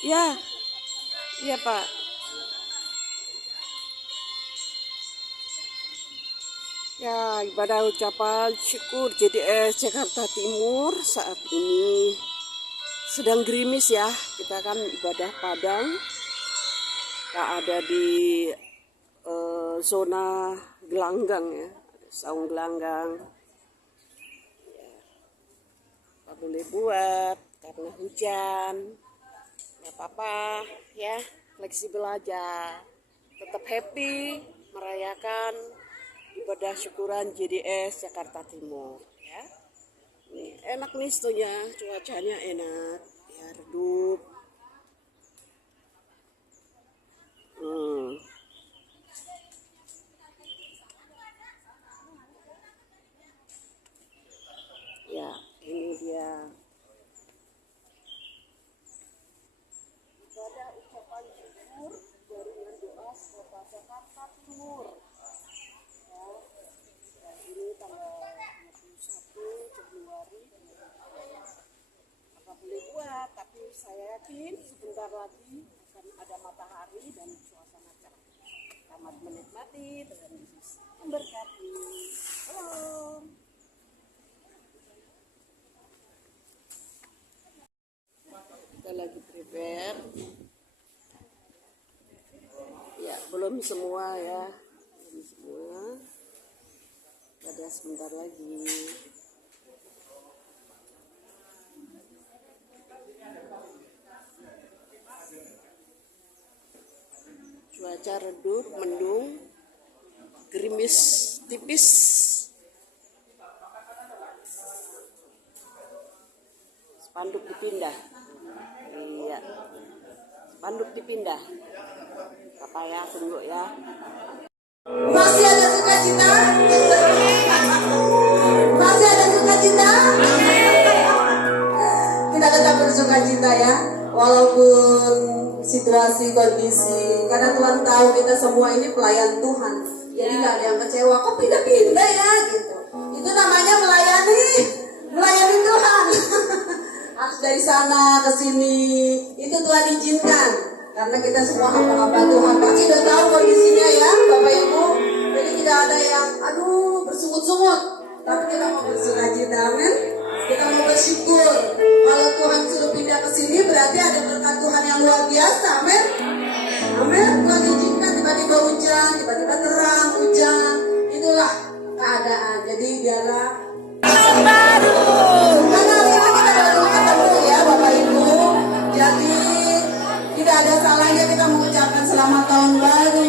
Ya, iya Pak. Ya, ibadah ucapan syukur JDS Jakarta Timur saat ini sedang gerimis ya. Kita kan ibadah Padang. Kita ada di zona gelanggang ya, saung gelanggang. Kita boleh buat karena hujan. Nggak apa-apa ya, fleksibel aja. Tetap happy merayakan ibadah syukuran JDS Jakarta Timur ya. Nih, enak nih setunya, cuacanya enak ya, redup. Ya, ini dia ibadah ucapan syukur jaringan doa Kota Jakarta Timur ya. Dan ini tanggal 21 Februari. Apa boleh buat, tapi saya yakin sebentar lagi akan ada matahari dan suasana cerah. Selamat menikmati, Tuhan Yesus memberkati. Halo. Kita lagi prepare. Ya, belum semua ya. Belum semua. Ada sebentar lagi. Cuaca redup, mendung, gerimis tipis. Spanduk dipindah. Iya. Spanduk dipindah. Apa ya, tunggu ya. Masih ada sukacita? Masih ada sukacita? Kita tetap bersukacita ya, walaupun situasi kondisi, karena Tuhan tahu kita semua ini pelayan Tuhan. Jadi nggak ada yang kecewa, kok pindah-pindah ya gitu. Itu namanya melayani Tuhan. Harus dari sana ke sini, itu Tuhan izinkan. Karena kita semua hamba-hamba Tuhan, pasti udah tahu kondisinya ya Bapak Ibu. Jadi tidak ada yang aduh bersungut-sungut, tapi kita mau bersukacita, amin. Kita mau bersyukur. Kalau Tuhan suruh pindah ke sini berarti ada berkat Tuhan yang luar biasa, amin. Amin. Tuhan izinkan tiba-tiba hujan, tiba-tiba terang, hujan. Itulah keadaan. Jadi biarlah baru. Karena kita baru ketemu ya Bapak Ibu. Jadi tidak ada salahnya kita mengucapkan selamat tahun baru.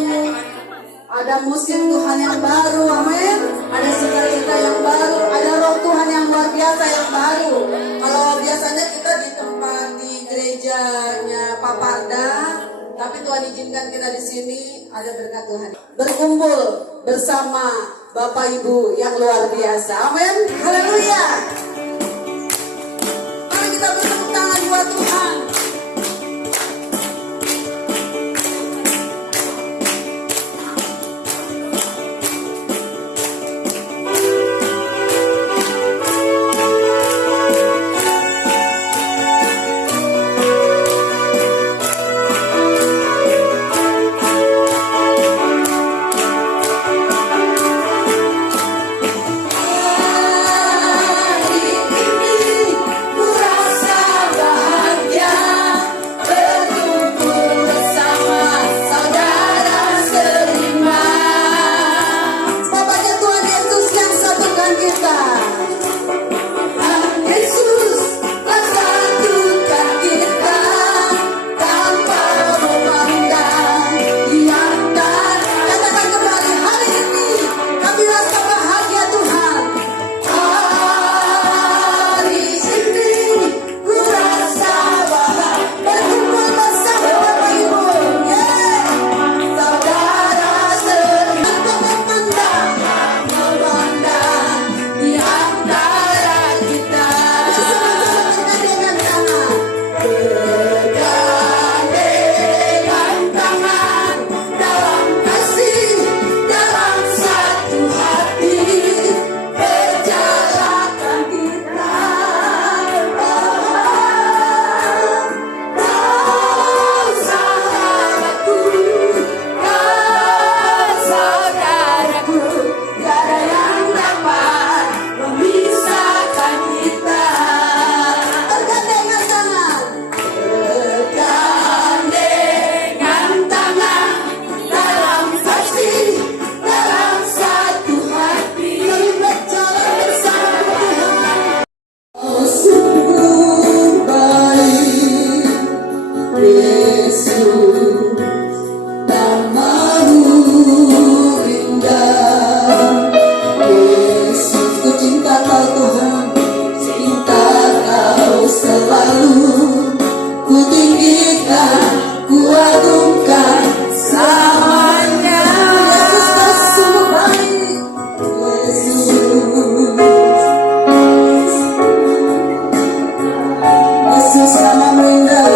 Ada musim Tuhan yang baru, amin. Ada sukacita yang baru, ada roh Tuhan yang luar biasa yang baru. Kalau biasanya kita di tempat di gerejanya Paparda, tapi Tuhan izinkan kita di sini ada berkat Tuhan. Berkumpul bersama Bapak Ibu yang luar biasa, amin. Haleluya. Mari kita bertepuk tangan buat Tuhan. sungguh baik, Yesus, namamu indah. Yesus, ku cinta kau Tuhan, cinta kau selalu. Ku tinggikan, ku agungkan selamanya. Yesus, kau sungguh baik, Yesus, namamu indah.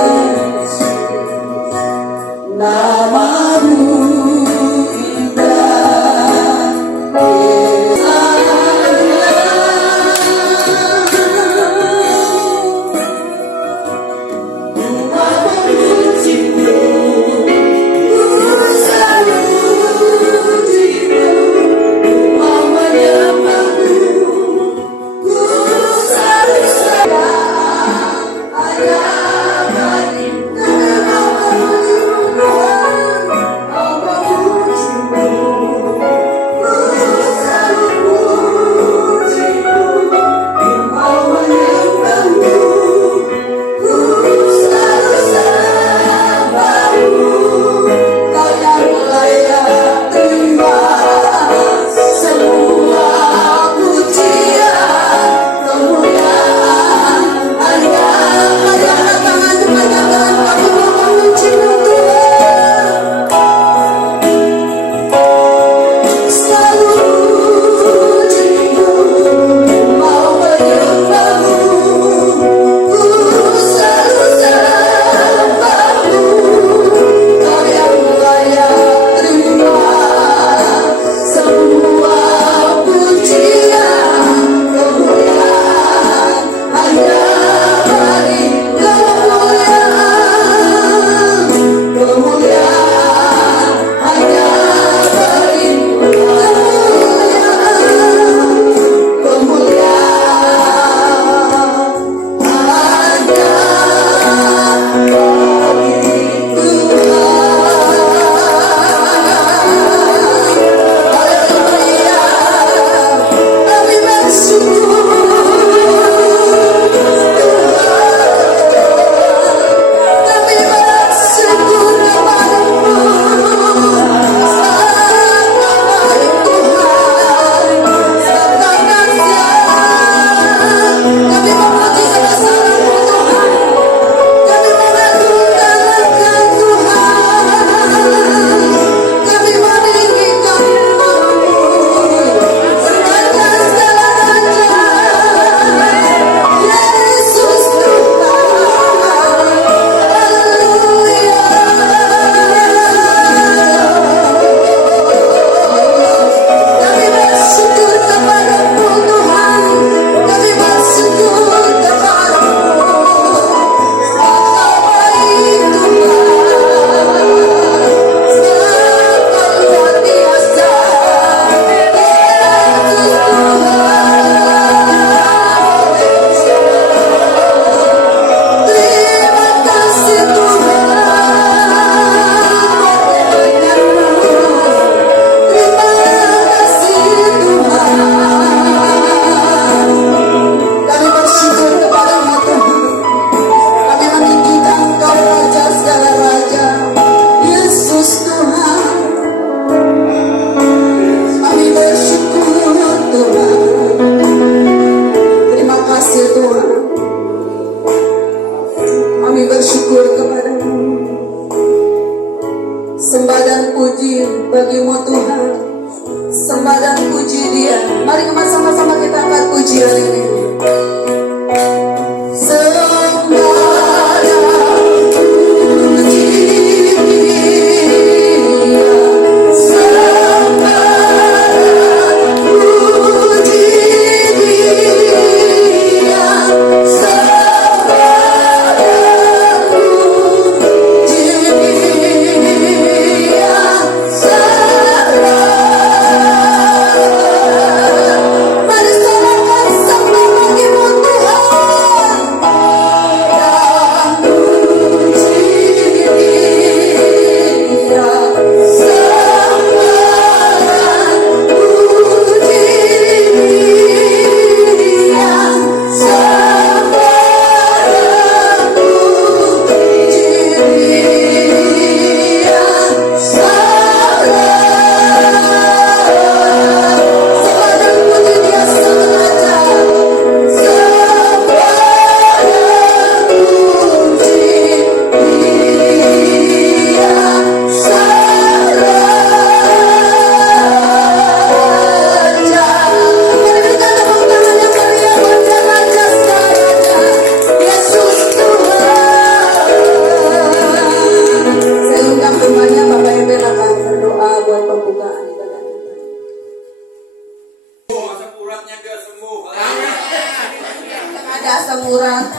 kuat,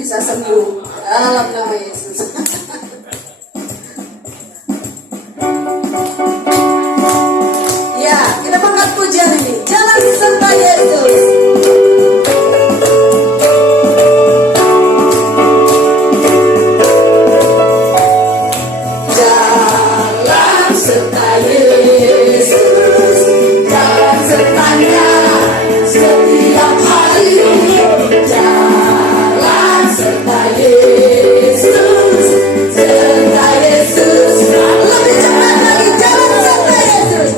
bisa sembuh dalam nama Yesus. Ya, kita angkat pujian ini. Jalan serta Yesus. Jalan serta Yesus, jalan sertanya setiap hari. Jalan serta Yesus, serta Yesus. Lebih cepat lagi, jalan serta Yesus.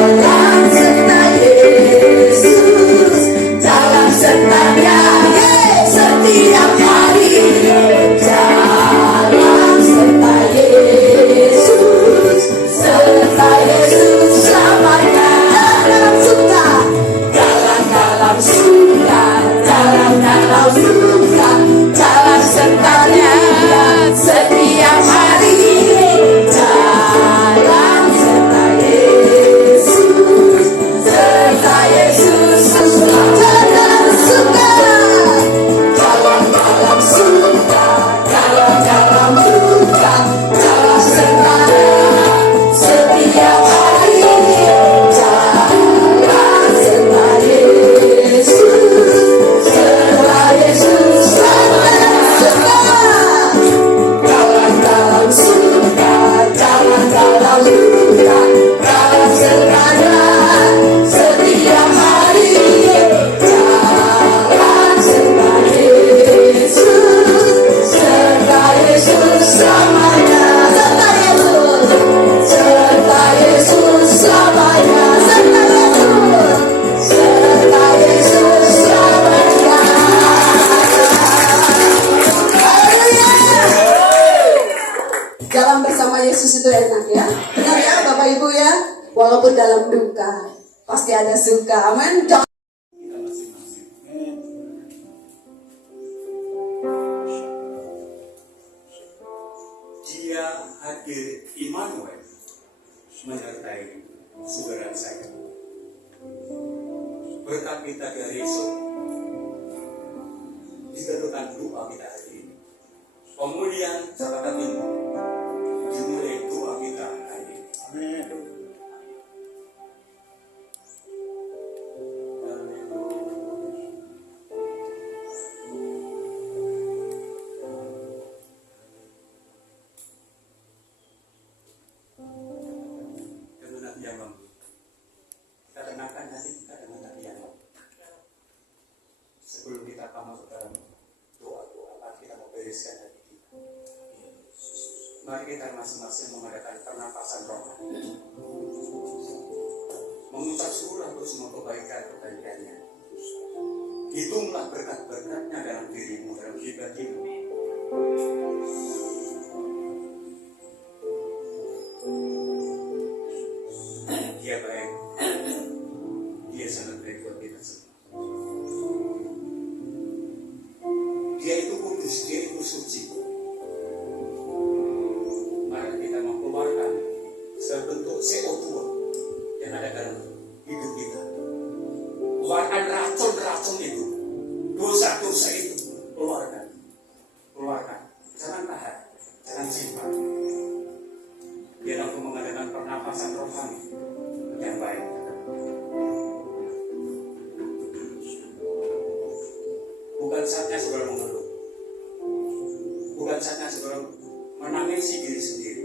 Jalan serta Yesus, jalan sertanya setiap hari. Jalan serta Yesus, serta Yesus selamanya. Dalam suka, dalam suka, dalam suka, jalan sertanya setiap hari. Jalan serta Yesus, serta Yesus. Jalan dalam suka, dalam suka, dalam duka, jalan sertanya setiap hari. Jalan serta Yesus, serta Yesus dalam suka, dalam duka, jalan sertanya setiap hari. Jalan serta Yesus selamanya. Serta Yesus selamanya. Serta Yesus selamanya. Haleluya. Jalan bersama Yesus itu enak ya. Benar ya Bapak Ibu ya. Walaupun dalam duka pasti ada suka. Amin. Dia hadir Immanuel menyertai saudara saya. Berkat kita dari esok ditentukan doa kita hari ini. Pemulihan Jakarta Timur dimulai doa kita hari ini. Amin. Kita tenangkan hati kita dengan hati yang sebelum kita masuk dalam doa-doa, kita mau bereskan hati kita. Mari kita masing-masing mengadakan pernapasan rohani, mengucap syukur untuk semua kebaikan-kebaikannya. Hitunglah berkat-berkatnya dalam dirimu, dalam hidupmu. Dia baik, dia sangat baik buat kita semua. Dia itu kudus, dia itu suci. Mari kita mengeluarkan sebentuk CO2 yang ada dalam hidup kita. Keluarkan racun-racun itu, dosa-dosa itu, keluarkan. Jangan tahan, jangan simpan. Biar aku mengadakan pernapasan rohani yang baik. Bukan saatnya saudara mengeluh, bukan saatnya saudara menangisi diri sendiri,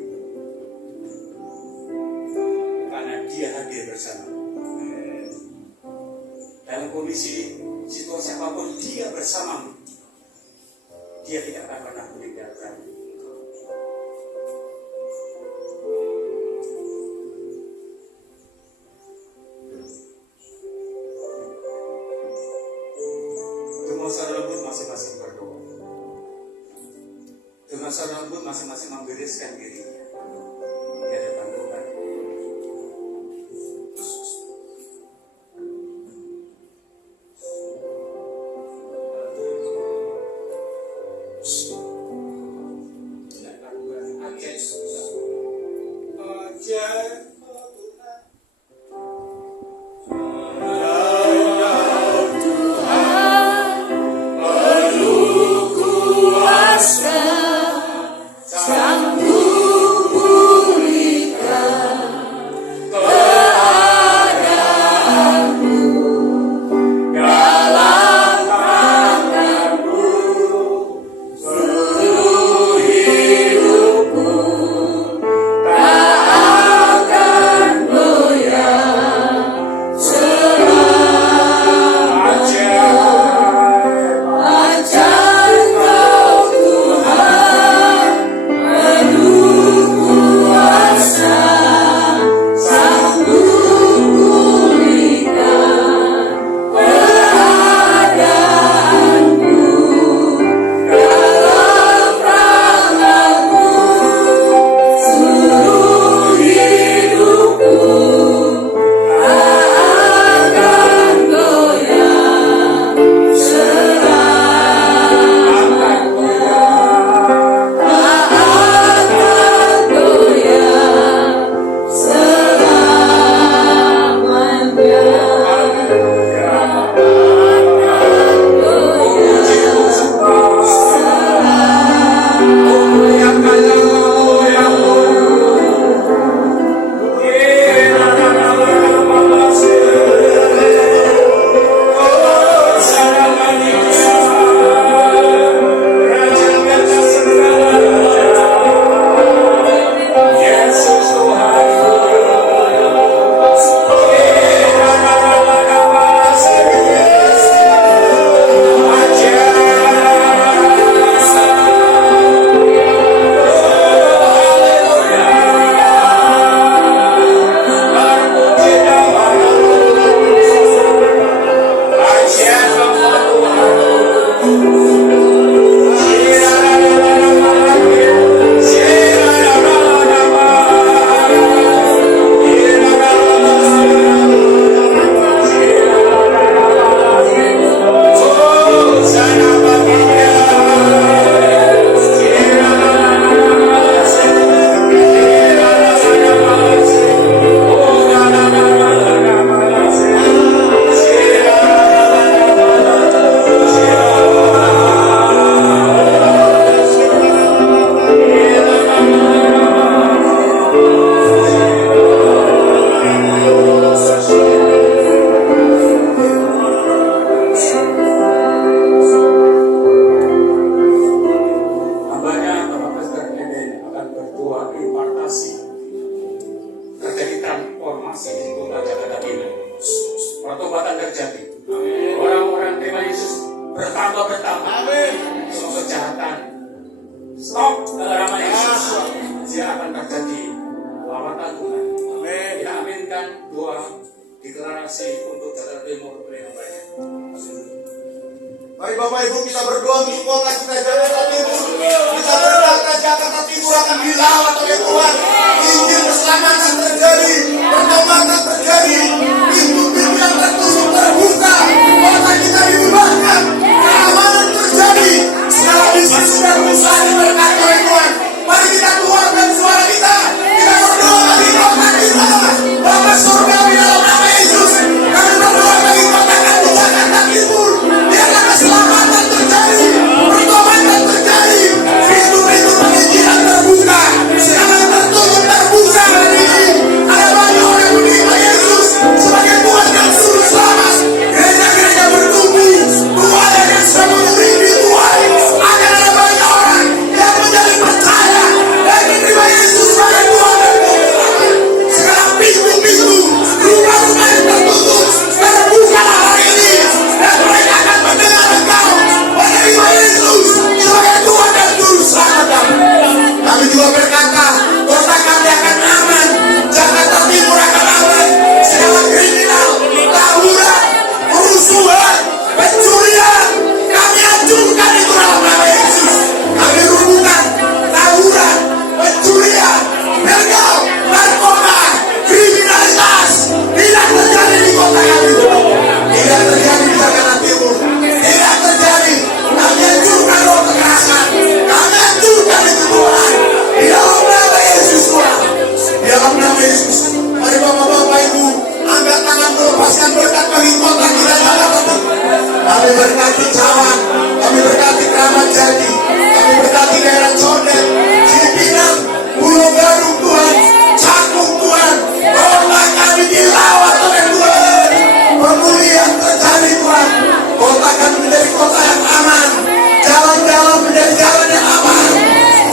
karena Dia hadir bersama. Dalam kondisi situasi apapun Dia bersamamu. Dia tidak akan pernah meninggalkan. Dengan suara lembut masing-masing berdoa. Dengan suara lembut masing-masing membereskan dirinya di hadapan Tuhan. Bapak Ibu kita berdoa untuk kota kita Jakarta Timur. Kita berkata Jakarta Timur akan dilawat oleh Tuhan. Injil keselamatan terjadi, pertobatan terjadi, pintu-pintu yang tertutup terbuka, kota kita diubahkan, keamanan terjadi, segala bisnis dan usaha diberkati oleh Tuhan. Mari kita keluarkan suara kita berdoa bagi kota kita. Bapa surgawi dalam nama Yesus, kami berdoa bagi kota kami Jakarta Timur. Biarlah keselamatan terjadi, pertobatan terjadi, pintu-pintu penginjilan terbuka, segala tertutup terbuka hari ini. Ada banyak orang yang menerima Yesus sebagai Tuhan dan Juru Selamat. Gereja-gereja bertumbuh, Tuhan yang sudah mengiringi Tuhan. Ada banyak orang yang menjadi percaya dan menerima Yesus sebagai Tuhan dan Juru Selamat. Segala pintu-pintu rumah-rumah yang tertutup terbukalah hari ini, dan mereka akan mendengar Engkau menerima Yesus sebagai Tuhan dan Juru Selamat kami. Kami juga berkata, kota kami akan aman, Jakarta Timur akan aman. Segala kriminal, tawuran, kerusuhan, pencurian, kami hancurkan itu dalam nama Yesus. Kami rubuhkan tawuran, pencurian, begal, narkoba, kriminalitas tidak terjadi di kota kami. Tidak terjadi di Jakarta Timur. Tidak terjadi. Kami hancurkan roh kekerasan. Kami hancurkan itu Tuhan. Di dalam nama Yesus Tuhan. Di dalam nama Yesus. Mari Bapak-Bapak Ibu, angkat tangan melepaskan berkat bagi kota kita Jakarta Timur. Kami berkati Cawan, kami berkati Kramat Jati, kami berkati daerah Condet, Cipinang, Pulau Gadung Tuhan, Cakung Tuhan. Kota kami dilawat oleh Tuhan. Pemulihan terjadi Tuhan. Kota kami menjadi kota yang aman. Jalan-jalan menjadi jalan yang aman.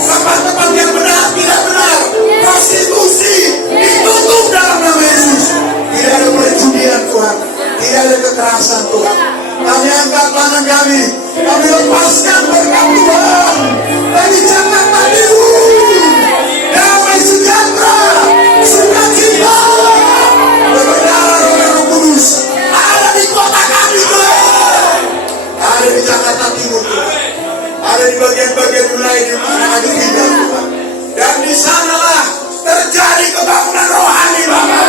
Tempat-tempat yang benar tidak benar. Prostitusi ditutup dalam nama Yesus. Tidak ada perjudian Tuhan. Tidak ada kekerasan Tuhan. Kami angkat tangan kami. Kami lepaskan berkat Tuhan bagi Jakarta Timur. Damai sejahtera, sukacita, kebenaran oleh Roh Kudus ada di kota kami Tuhan. Ada di Jakarta Timur Tuhan. Ada di bagian-bagian wilayah di mana kami tinggal Tuhan. Dan di sanalah terjadi kebangunan rohani Bapa.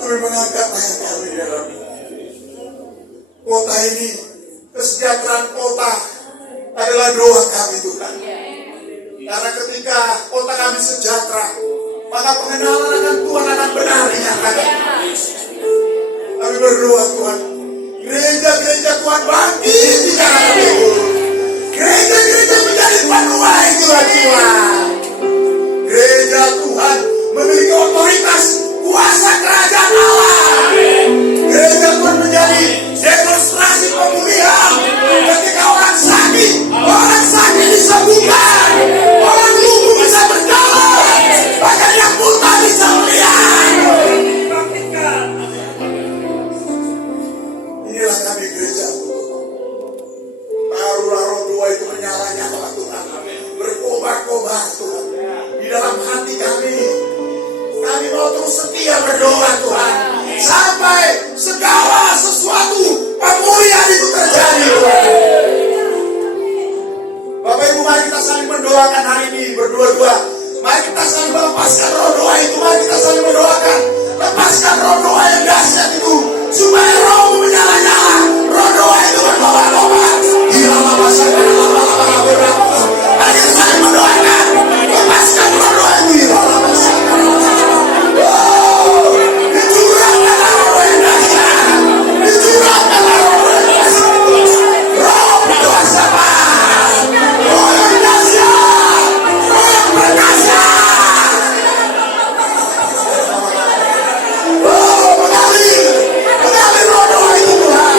Kami mengangkat tangan kami di dalam kota ini. Kesejahteraan kota adalah doa kami Tuhan. Karena ketika kota kami sejahtera, maka pengenalan akan Tuhan akan benar dinyatakan. Kami berdoa Tuhan, gereja-gereja Tuhan bangkit di Jakarta Timur. Gereja-gereja menjadi penuai jiwa-jiwa. Gereja Tuhan memiliki otoritas kuasa kerajaan Allah. Gereja Tuhan menjadi demonstrasi pemulihan. Ketika orang sakit disembuhkan, orang lumpuh bisa berjalan, bahkan yang buta bisa melihat. Inilah kami gereja Tuhan. Taruhlah roh doa itu menyala-nyala Tuhan, berkobar-kobar Tuhan di dalam hati kami. Kami mau terus setia berdoa Tuhan sampai segala sesuatu pemulihan itu terjadi Tuhan. Bapak Ibu, mari kita saling mendoakan hari ini berdua-dua. Mari kita saling melepaskan roh doa itu. Mari kita saling mendoakan. Lepaskan roh doa yang dahsyat itu supaya roh menyala-nyala. Roh doa itu berkobar-kobar. Mari kita saling mendoakan. Lepaskan roh doa itu. Dicurahkanlah roh yang dahsyat. Dicurahkanlah roh yang dahsyat. Roh berdoa sama. Roh yang dahsyat. Roh yang berkasa. Mengalir roh doa itu Tuhan.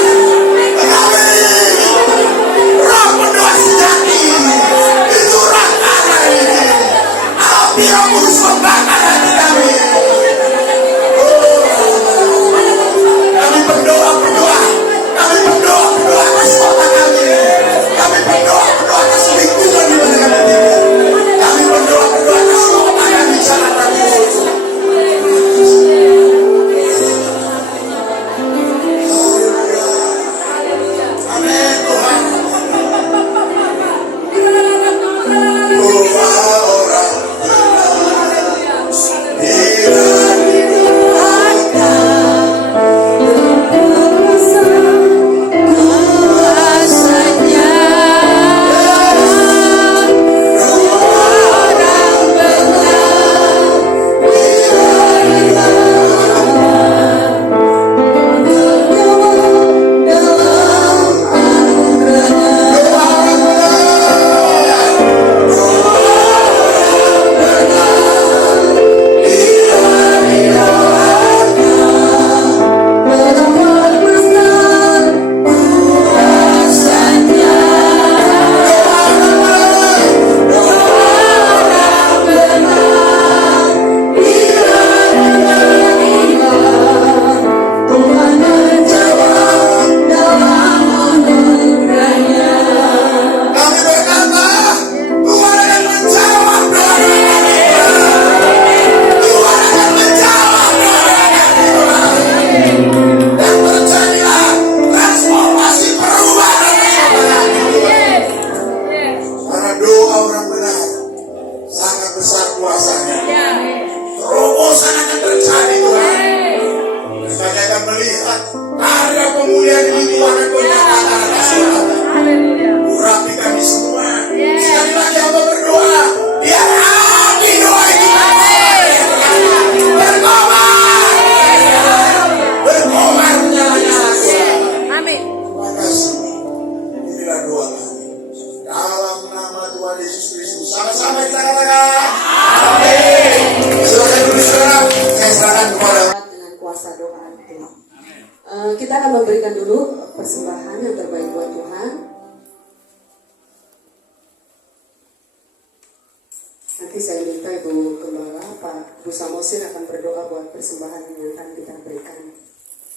Nanti saya minta Ibu Gembala, Pak Bu Samosir akan berdoa buat persembahan yang akan kita berikan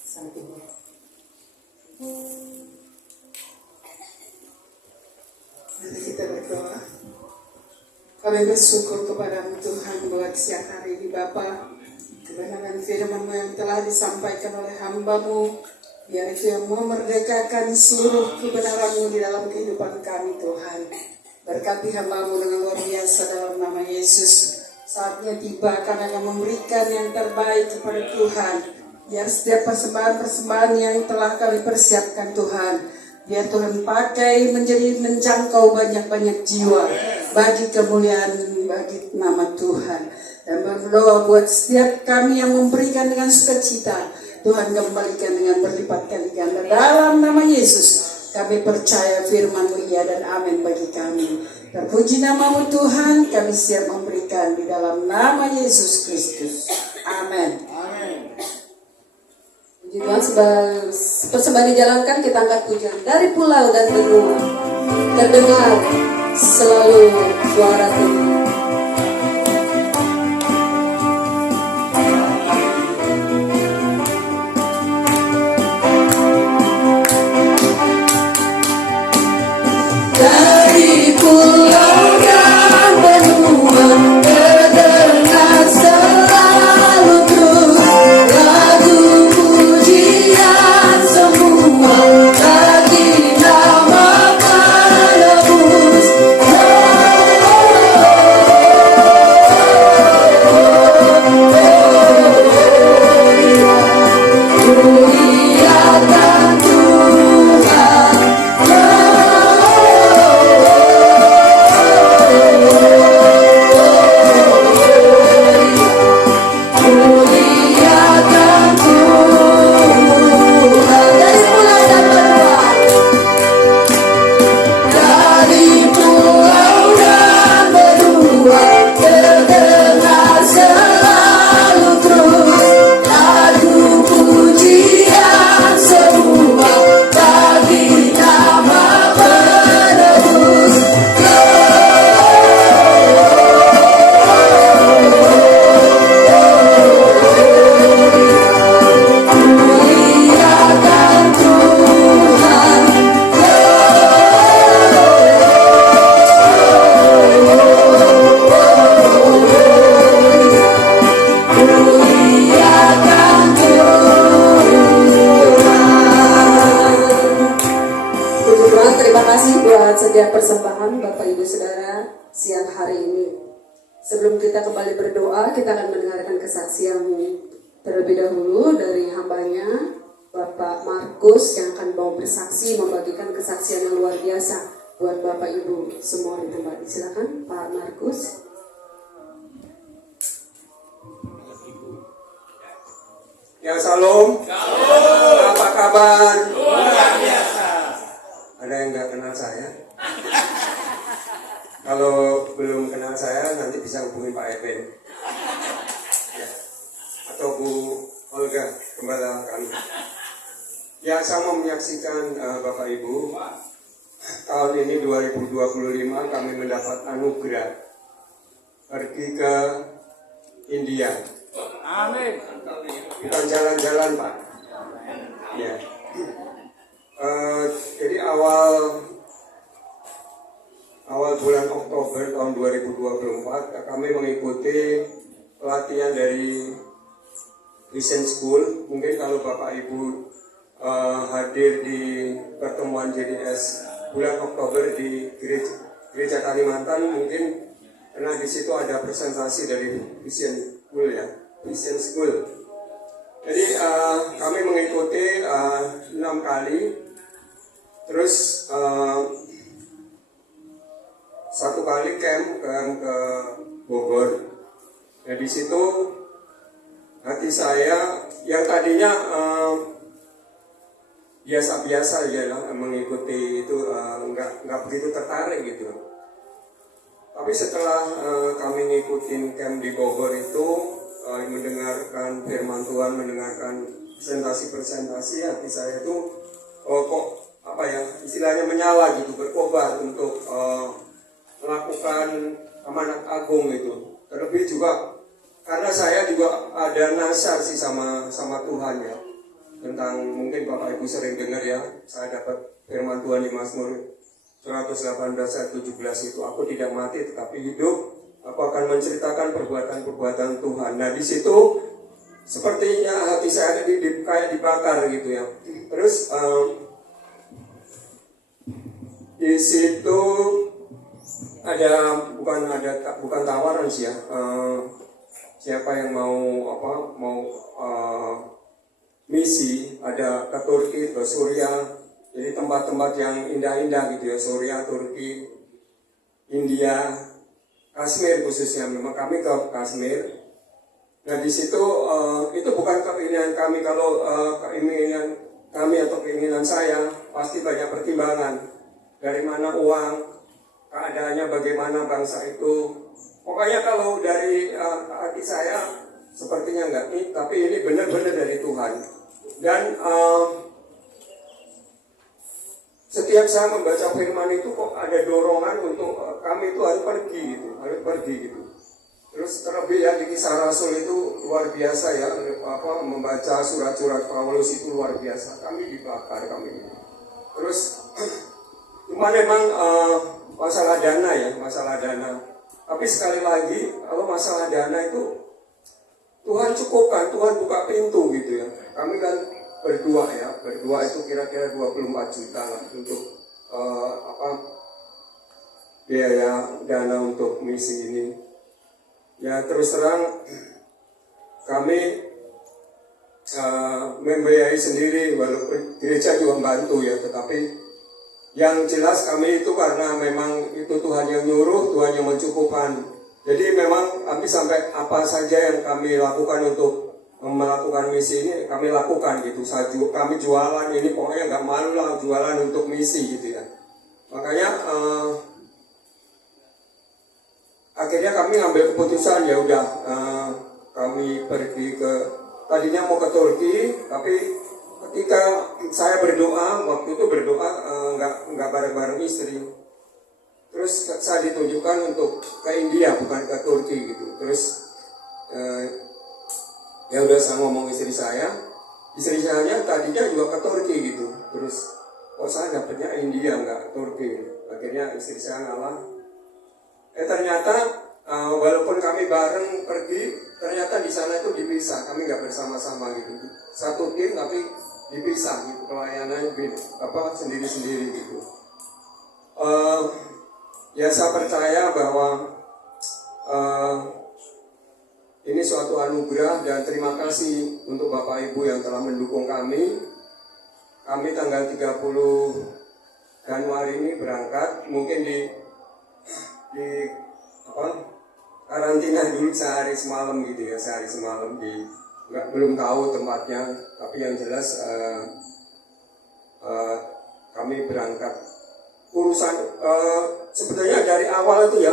saat ini. Mari kita berdoa. Kami bersyukur kepada Tuhan buat siang hari ini Bapa. Kebenaran firman-Mu yang telah disampaikan oleh hamba-Mu, biar itu yang memerdekakan seluruh kebenaran-Mu di dalam kehidupan kami Tuhan. Berkati hamba-Mu dengan luar biasa dalam nama Yesus. Saatnya tiba kami akan memberikan yang terbaik kepada Tuhan. Biar setiap persembahan-persembahan yang telah kami persiapkan Tuhan, biar Tuhan pakai menjangkau banyak-banyak jiwa bagi kemuliaan bagi nama Tuhan. Dan berdoa buat setiap kami yang memberikan dengan sukacita, Tuhan kembalikan dengan berlipat kali ganda dalam nama Yesus. Kami percaya firman-Mu iya dan amin bagi kami. Terpuji nama-Mu Tuhan, kami siap memberikan di dalam nama Yesus Kristus. Amin. Puji Tuhan, persembahan dijalankan, kita angkat pujian dari pulau dan benua. Terdengar selalu suara Tuhan. Dari pulau dan benua terdengar selalu terus lagu pujian semua bagi nama penebus. Muliakan Tuhan. Setiap persembahan Bapak Ibu Saudara siang hari ini. Sebelum kita kembali berdoa, kita akan mendengarkan kesaksian terlebih dahulu dari hambanya Bapak Markus yang akan bawa bersaksi, membagikan kesaksian yang luar biasa buat Bapak Ibu semua di tempat. Silakan Pak Markus. Ya, salam. Apa kabar? Luar biasa. Ada yang nggak kenal saya? Kalau belum kenal saya, nanti bisa hubungi Pak Eben. Ya. Atau Bu Olga, gembala kami. Ya, saya mau menyaksikan Bapak Ibu. Tahun ini 2025 kami mendapat anugerah pergi ke India. Amin. Bukan jalan-jalan, Pak. Ya. Jadi awal bulan Oktober tahun 2024 kami mengikuti pelatihan dari Vision School. Mungkin kalau Bapak Ibu hadir di pertemuan JDS bulan Oktober di gereja Kalimantan, mungkin karena di situ ada presentasi dari Vision School ya, Vision School. Jadi kami mengikuti 6 kali, terus 1 kali camp ke Bogor. Nah di situ hati saya yang tadinya biasa-biasa aja lah mengikuti itu, nggak begitu tertarik gitu. Tapi setelah kami ngikutin camp di Bogor itu, mendengarkan firman Tuhan, mendengarkan presentasi, hati saya itu kok apa ya istilahnya menyala gitu, berkobar untuk melakukan amanat agung itu. Terlebih juga karena saya juga ada nasar sih sama Tuhan ya, tentang mungkin Bapak Ibu sering dengar ya, saya dapat firman Tuhan di Mazmur 118 ayat 17 itu, aku tidak mati tetapi hidup, aku akan menceritakan perbuatan-perbuatan Tuhan. Nah di situ sepertinya hati saya kayak dibakar gitu ya. Terus di situ bukan tawaran sih ya. Siapa yang mau misi, ada ke Turki, ke Suriah, jadi tempat-tempat yang indah-indah gitu ya, Suriah, Turki, India, Kashmir khususnya. Memang kami ke Kashmir. Nah di situ itu bukan keinginan kami. Kalau keinginan kami atau keinginan saya pasti banyak pertimbangan. Dari mana uang, keadaannya bagaimana bangsa itu. Pokoknya kalau dari hati saya sepertinya enggak nih, tapi ini benar-benar dari Tuhan. Dan setiap saya membaca firman itu kok ada dorongan untuk kami itu harus pergi gitu. Terus terlebih ya di Kisah Rasul itu luar biasa ya, membaca surat-surat Paulus itu luar biasa. Kami dibakar kami. Terus cuma memang masalah dana. Tapi sekali lagi kalau masalah dana itu Tuhan cukupkan, Tuhan buka pintu gitu ya. Kami kan berdua itu kira-kira 24 juta lah untuk biaya dana untuk misi ini. Ya terus terang kami membiayai sendiri, walaupun gereja juga membantu ya, tetapi yang jelas kami itu karena memang itu Tuhan yang nyuruh, Tuhan yang mencukupkan. Jadi memang kami sampai apa saja yang kami lakukan untuk melakukan misi ini kami lakukan gitu. Kami jualan ini pokoknya nggak malu lah jualan untuk misi gitu ya. Makanya akhirnya kami ngambil keputusan ya udah kami pergi tadinya mau ke Turki, tapi ketika saya berdoa, waktu itu berdoa nggak bareng-bareng istri. Terus saya ditunjukkan untuk ke India, bukan ke Turki gitu. Terus ya udah saya ngomong istri saya tadinya juga ke Turki gitu. Terus kok saya dapetnya India nggak Turki. Akhirnya istri saya ngalah. Ternyata walaupun kami bareng pergi, ternyata di sana itu dipisah. Kami nggak bersama-sama gitu. Satu tim tapi dipisah gitu, pelayanan sendiri-sendiri gitu. Ya saya percaya bahwa ini suatu anugerah dan terima kasih untuk Bapak Ibu yang telah mendukung kami. Kami tanggal 30 Januari ini berangkat, mungkin di karantina dulu sehari semalam gitu ya, belum tahu tempatnya, tapi yang jelas kami berangkat. Urusan sebetulnya dari awal itu ya,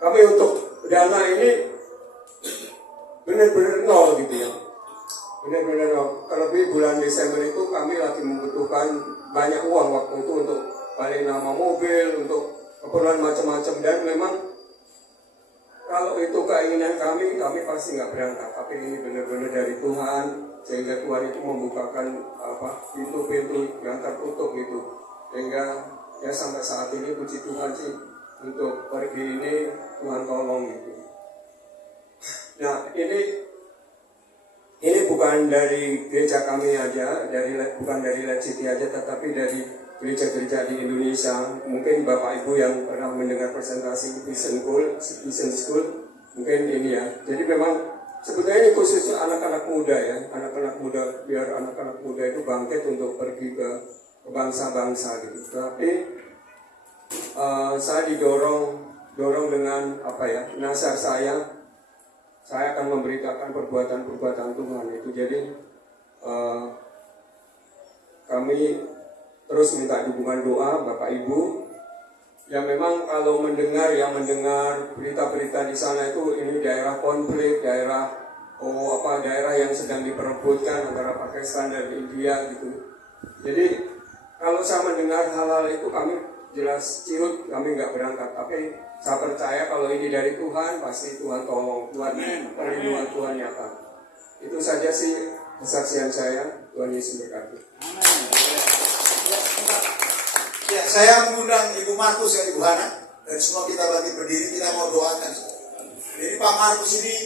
kami untuk dana ini benar-benar nol gitu ya, benar-benar nol. Terlebih bulan Desember itu kami lagi membutuhkan banyak uang waktu itu untuk balik nama mobil, untuk keperluan macam-macam, dan memang kalau itu keinginan kami pasti nggak berangkat. Tapi ini benar-benar dari Tuhan, sehingga Tuhan itu membukakan pintu-pintu yang tertutup gitu, sehingga ya sampai saat ini puji Tuhan sih untuk pergi ini Tuhan tolong gitu. Nah ini bukan dari gereja kami aja, bukan dari Led City aja, tetapi dari gereja-gereja di Indonesia. Mungkin Bapak Ibu yang pernah mendengar presentasi Citizen School, mungkin ini ya. Jadi memang sebetulnya ini khusus anak-anak muda ya, biar anak-anak muda itu bangkit untuk pergi ke bangsa-bangsa gitu. Tapi saya didorong dengan nasar saya akan memberitakan perbuatan-perbuatan Tuhan itu. Jadi kami terus minta dukungan doa Bapak Ibu. Ya memang kalau mendengar berita-berita di sana itu ini daerah konflik, daerah yang sedang diperebutkan antara Pakistan dan India gitu. Jadi kalau saya mendengar hal-hal itu, kami jelas Cirut kami nggak berangkat, tapi saya percaya kalau ini dari Tuhan, pasti Tuhan tolong, Tuhan perlindungan Tuhan nyata. Itu saja sih kesaksian saya. Tuhan Yesus berkati. Ya, saya mengundang Ibu Markus dan Ibu Hana, dan semua kita bagi berdiri, kita mau doakan. Jadi Pak Markus ini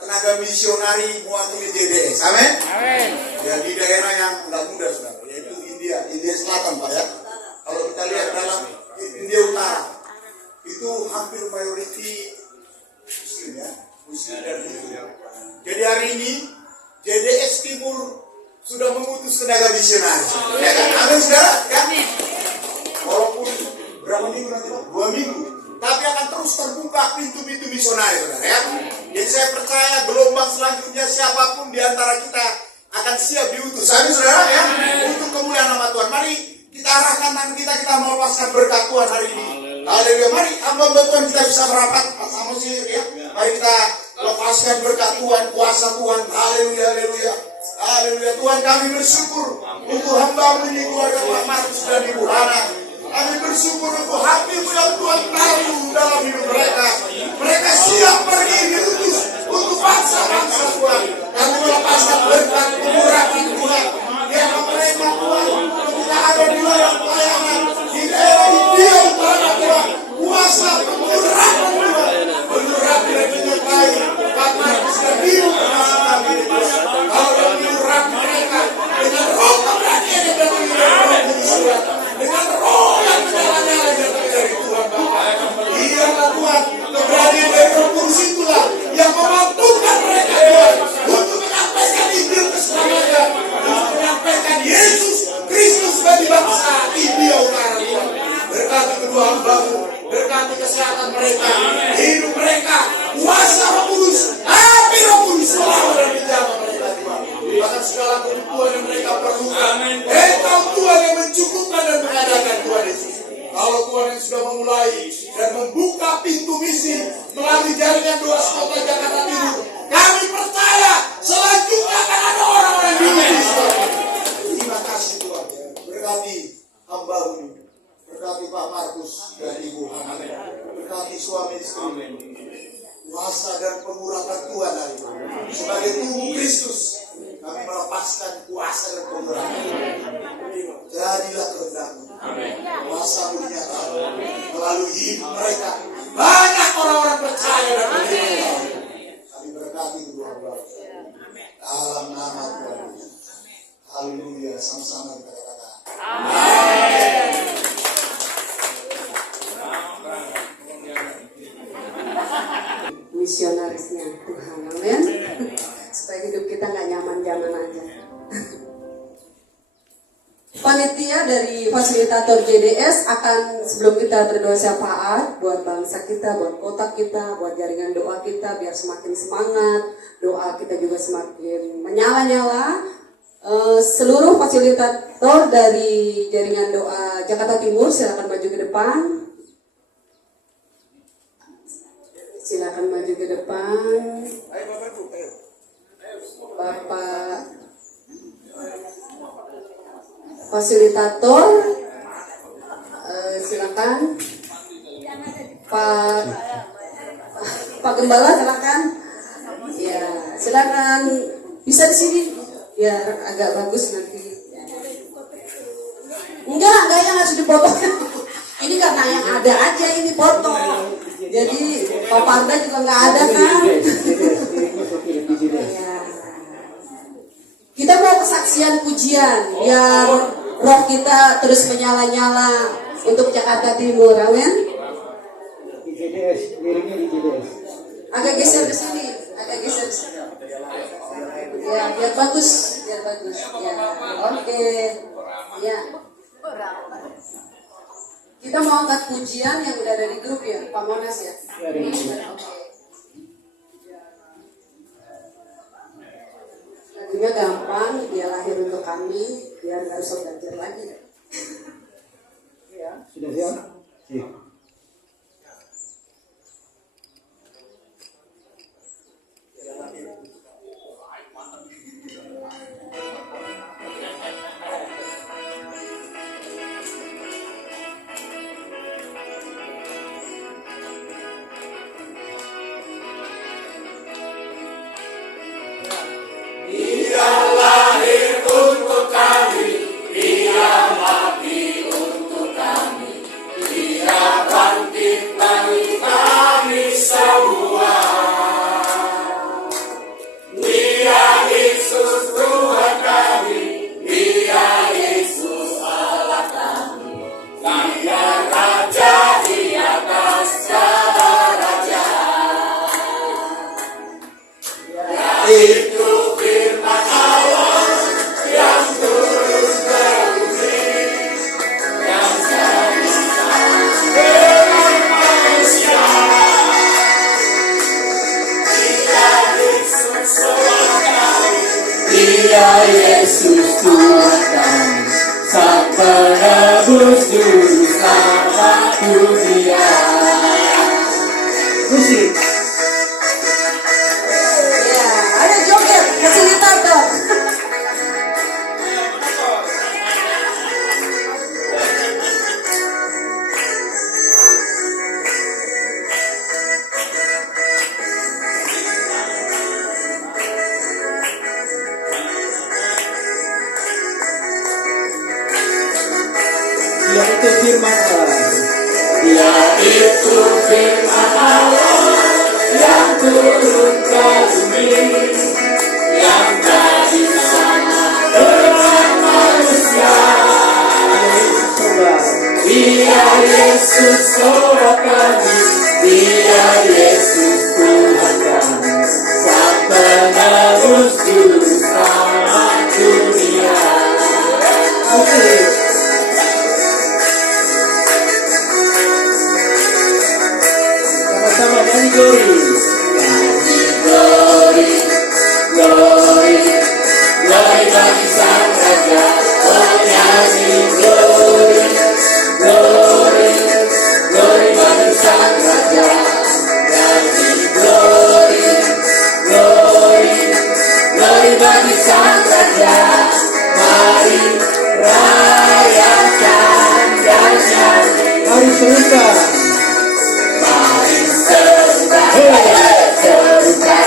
tenaga misionari mewakili JDS, amin? Amin. Ya, di daerah yang nggak mudah, saudara, yaitu India Selatan, Pak ya. Kalau kita lihat dalam India Utara, itu hampir mayoriti Muslim ya, Muslim dan Hindu. Jadi hari ini JDS Timur sudah mengutus tenaga misionaris, ya kan? Amin, saudara, kan? Walaupun berapa minggu nanti, Pak? 2 minggu. Tapi akan terus terbuka pintu-pintu misionaris, saudara ya. Jadi saya percaya gelombang selanjutnya siapapun di antara kita akan siap diutus. Amin, saudara ya. Untuk kemuliaan nama Tuhan. Mari kita arahkan tangan kita melepaskan berkat Tuhan hari ini. Haleluya. Mari hamba Tuhan kita bisa merapat sama sih ya. Mari kita lepaskan berkat Tuhan, kuasa Tuhan. Haleluya, haleluya. Haleluya. Tuhan, kami bersyukur untuk hamba-Mu ini, keluarga Pak Markus dan Ibu Hana. Kami bersyukur untuk hati-Mu yang Tuhan tahu dalam hidup mereka. Mereka siap pergi diutus untuk bangsa-bangsa Tuhan. Kami melepaskan berkat pemurahan Tuhan. Yang mereka Tuhan, ketika ada di dalam pelayanan di daerah India Utara Tuhan, kuasa pemurahan Tuhan menyurati dan menyertai Pak Markus dan Ibu Hana. Kau yang menyurati mereka dengan roh keberanian dan dengan roh kudus Tuhan. Dengan roh yang menyala-nyala dari Tuhan Bapa. Iyalah Tuhan, keberanian dari Roh Kudus itulah yang memampukan mereka Tuhan untuk menyampaikan Injil keselamatan, untuk menyampaikan Yesus Kristus bagi bangsa India Utara Tuhan. Berkati kedua hamba-Mu, berkati kesehatan mereka, hidup mereka, kuasa Roh Kudus, api Roh Kudus melawan dan menjaga mereka Tuhan. Bahkan segala kebutuhan yang mereka perlukan, Engkau Tuhan yang mencukupkan dan mengadakan Tuhan Yesus. Kalau Tuhan yang sudah memulai dan membuka pintu misi melalui jaringan doa kota Jakarta Timur, kami percaya selanjutnya akan ada orang-orang di Indonesia. Terima kasih Tuhan. Berkati hamba-Mu, berkati Pak Markus dan Ibu Hana, berkati suami istri, kuasa dan pengurapan Tuhan hari ini. Sebagai tubuh Kristus, kami melepaskan kuasa dan pengurapan. Jadilah kehendak-Mu. Kuasa-Mu dinyatakan melalui hidup mereka. Banyak orang-orang percaya dan percaya. Kami berkati kedua hamba dalam nama Tuhan Yesus. Haleluya. Sama-sama kita katakan. Amin. Misionarisnya Tuhan, amin. Supaya hidup kita nggak nyaman-nyaman aja. Panitia dari fasilitator JDS akan, sebelum kita berdoa syafaat buat bangsa kita, buat kota kita, buat jaringan doa kita biar semakin semangat, doa kita juga semakin menyala-nyala. Seluruh fasilitator dari jaringan doa Jakarta Timur silakan maju ke depan. Silakan maju ke depan. Bapak fasilitator, silakan. Pak Gembala silakan. Ya, silakan. Bisa di sini biar agak bagus nanti. Enggak yang harus dipotong. Ini karena yang ada aja ini foto. Jadi Pak Parda juga nggak ada kan? Ya. Kita mau kesaksian pujian biar roh kita terus menyala-nyala untuk Jakarta Timur, amin. Di JDS, liringnya di JDS. Agak geser ke sini, agak geser. Ya, biar bagus, biar bagus. Ya, oke. Ya. Kita mau angkat pujian yang udah ada di grup ya, Pak Monas ya. Oke. Lagunya gampang, dia lahir untuk kami, biar nggak usah belajar lagi. Sudah siap? Siap. Yesus Tuhan kami, Sang penebus dosa dunia. Musik. Ya, ayo joget, fasilitator. Dia itu firman Allah. Dia itu firman Allah yang turun ke bumi, yang tadi sama dengan manusia. Dia Yesus sobat kami, Dia Yesus Tuhan kami, Sang penebus dosa dunia. Musik. Sama-sama nyanyi glory. Glory, glory, glory bagi Sang Raja. Oh nyanyi glory, glory, glory bagi Sang Raja. Nyanyi glory, glory, glory bagi Sang Raja. Mari rayakan dan nyanyi. Mari serukan. Mari serukan, serukan,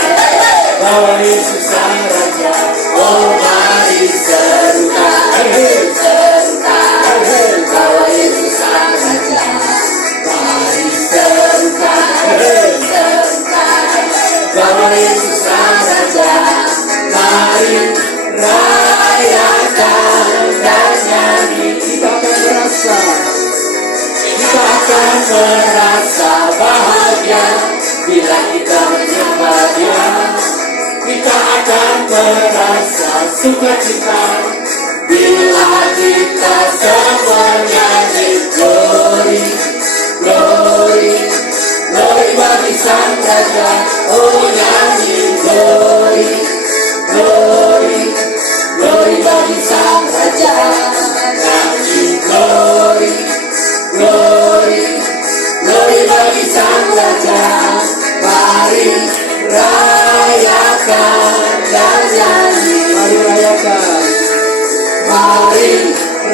bahwa Yesus Sang Raja. Oh mari serukan, serukan, bahwa Yesus Sang Raja. Mari serukan, serukan, bahwa Yesus Sang Raja. Mari rayakan dan nyanyi. Kita akan merasa. Kita akan merasa bahagia bila kita menyembah Dia. Kita akan merasa sukacita bila kita semua nyanyi glory, glory, glory bagi Sang Raja. Oh nyanyi glory, glory, glory bagi Sang Raja. Nyanyi glory, glory, glory bagi Sang Raja. Mari rayakan dan nyanyi. Mari rayakan. Mari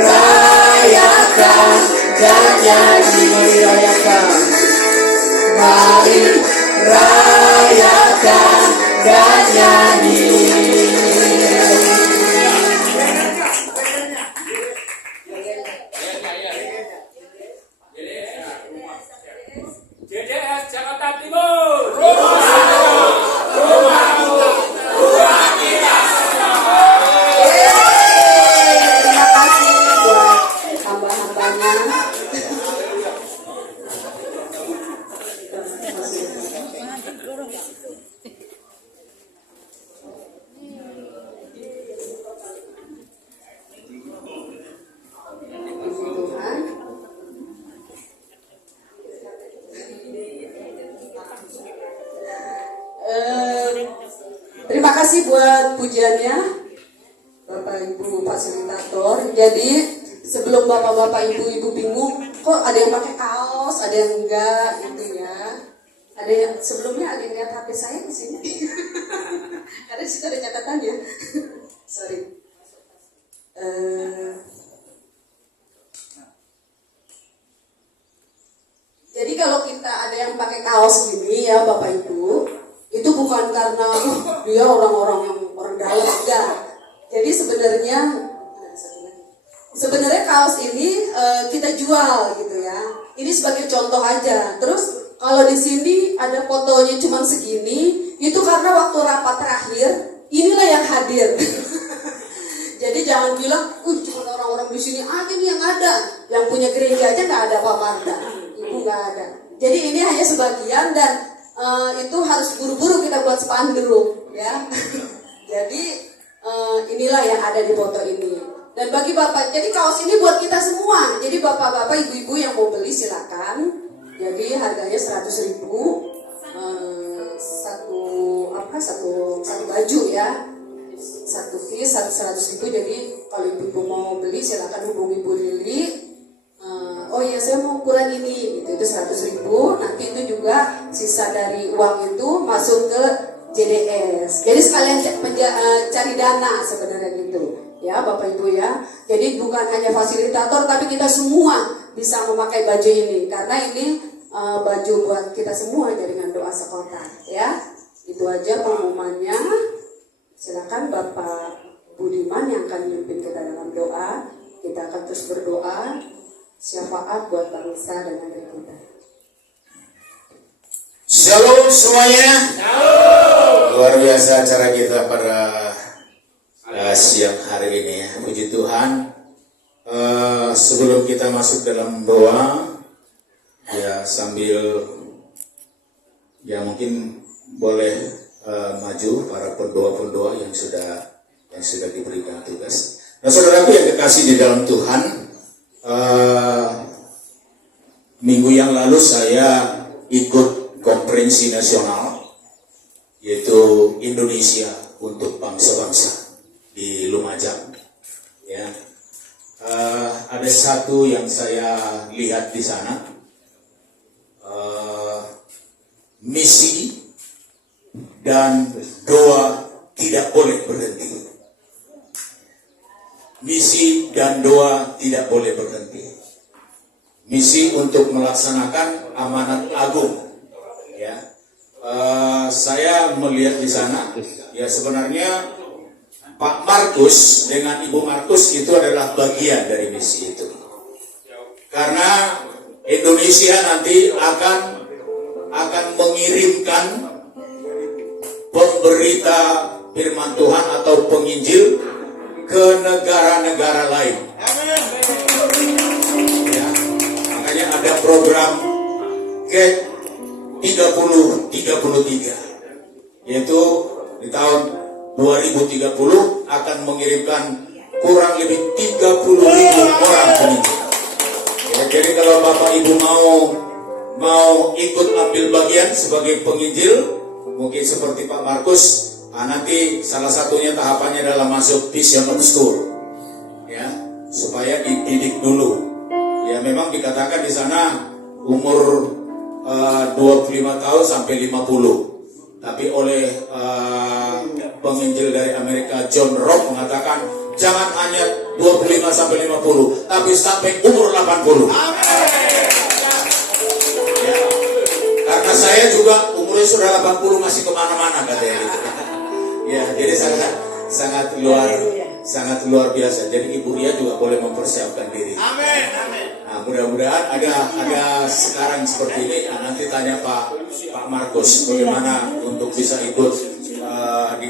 rayakan dan nyanyi. Mari rayakan. Mari rayakan dan nyanyi. JDS Jakarta Timur. Terima kasih buat hamba-hambanya. Tuhan. Terima kasih buat pujiannya Bapak Ibu fasilitator. Jadi sebelum Bapak-bapak Ibu-ibu bingung, kok ada yang pakai kaos, ada yang enggak gitu ya. Ada yang sebelumnya ada yang lihat HP saya di sini. Karena di situ ada catatannya. Sorry. Jadi kalau kita ada yang pakai kaos gini ya Bapak Ibu, itu bukan karena dia orang-orang yang orang dalam, enggak. Jadi sebenarnya kaos ini kita jual gitu ya. Ini sebagai contoh aja. Terus kalau di sini ada fotonya cuma segini, itu karena waktu rapat terakhir inilah yang hadir. Jadi jangan bilang, cuma orang-orang di sini aja nih yang ada. Yang punya gereja aja nggak ada Pak Marta, Ibu nggak ada. Jadi ini hanya sebagian dan itu harus buru-buru kita buat spanduk, ya. Jadi inilah yang ada di foto ini. Dan bagi bapak, jadi kaos ini buat kita semua. Jadi bapak-bapak, ibu-ibu yang mau beli silakan. Jadi harganya 100.000 satu baju ya. satu piece 100.000. Jadi kalau ibu mau beli silakan hubungi Bu Lili. Oh iya saya mau ukuran ini gitu, itu 100.000. Nanti itu juga sisa dari uang itu masuk ke JDS. Jadi sekalian cari dana sebenarnya gitu ya Bapak Ibu ya. Jadi bukan hanya fasilitator tapi kita semua bisa memakai baju ini karena ini baju buat kita semua jaringan doa sekota ya. Itu aja pengumumannya. Silakan Bapak Budiman yang akan memimpin kita dalam doa. Kita akan terus berdoa syafaat buat bangsa dan negeri kita. Shalom semuanya. Luar biasa acara kita pada siang hari ini ya. Puji Tuhan. Sebelum kita masuk dalam doa, ya sambil ya mungkin boleh maju para pendoa-pendoa yang sudah diberikan tugas. Nah, saudaraku yang kekasih di dalam Tuhan, minggu yang lalu saya ikut konferensi nasional yaitu Indonesia untuk bangsa-bangsa di Lumajang. Ya, ada satu yang saya lihat di sana, misi dan doa tidak boleh berhenti. Misi dan doa tidak boleh berhenti. Misi untuk melaksanakan amanat agung. Ya, saya melihat di sana, ya sebenarnya Pak Markus dengan Ibu Markus itu adalah bagian dari misi itu. Karena Indonesia nanti akan mengirimkan pemberita firman Tuhan atau penginjil ke negara-negara lain. Ya, makanya ada program GET 3033, yaitu di tahun 2030 akan mengirimkan kurang lebih 30.000 orang penginjil. Ya, jadi kalau Bapak Ibu mau ikut ambil bagian sebagai penginjil, mungkin seperti Pak Markus, nanti salah satunya tahapannya adalah masuk Vision of School, ya, supaya dididik dulu. Ya, memang dikatakan di sana umur 25 tahun sampai 50. Tapi oleh penginjil dari Amerika John Rock mengatakan jangan hanya 25 sampai 50, tapi sampai umur 80. Ya, karena saya juga umurnya sudah 80 masih kemana-mana katanya gitu. Ya, jadi sangat luar biasa. Jadi Ibu Ria juga boleh mempersiapkan diri. Amin, amin. Nah, mudah-mudahan ada sekarang seperti ini. Nah, nanti tanya Pak Markus bagaimana untuk bisa ikut di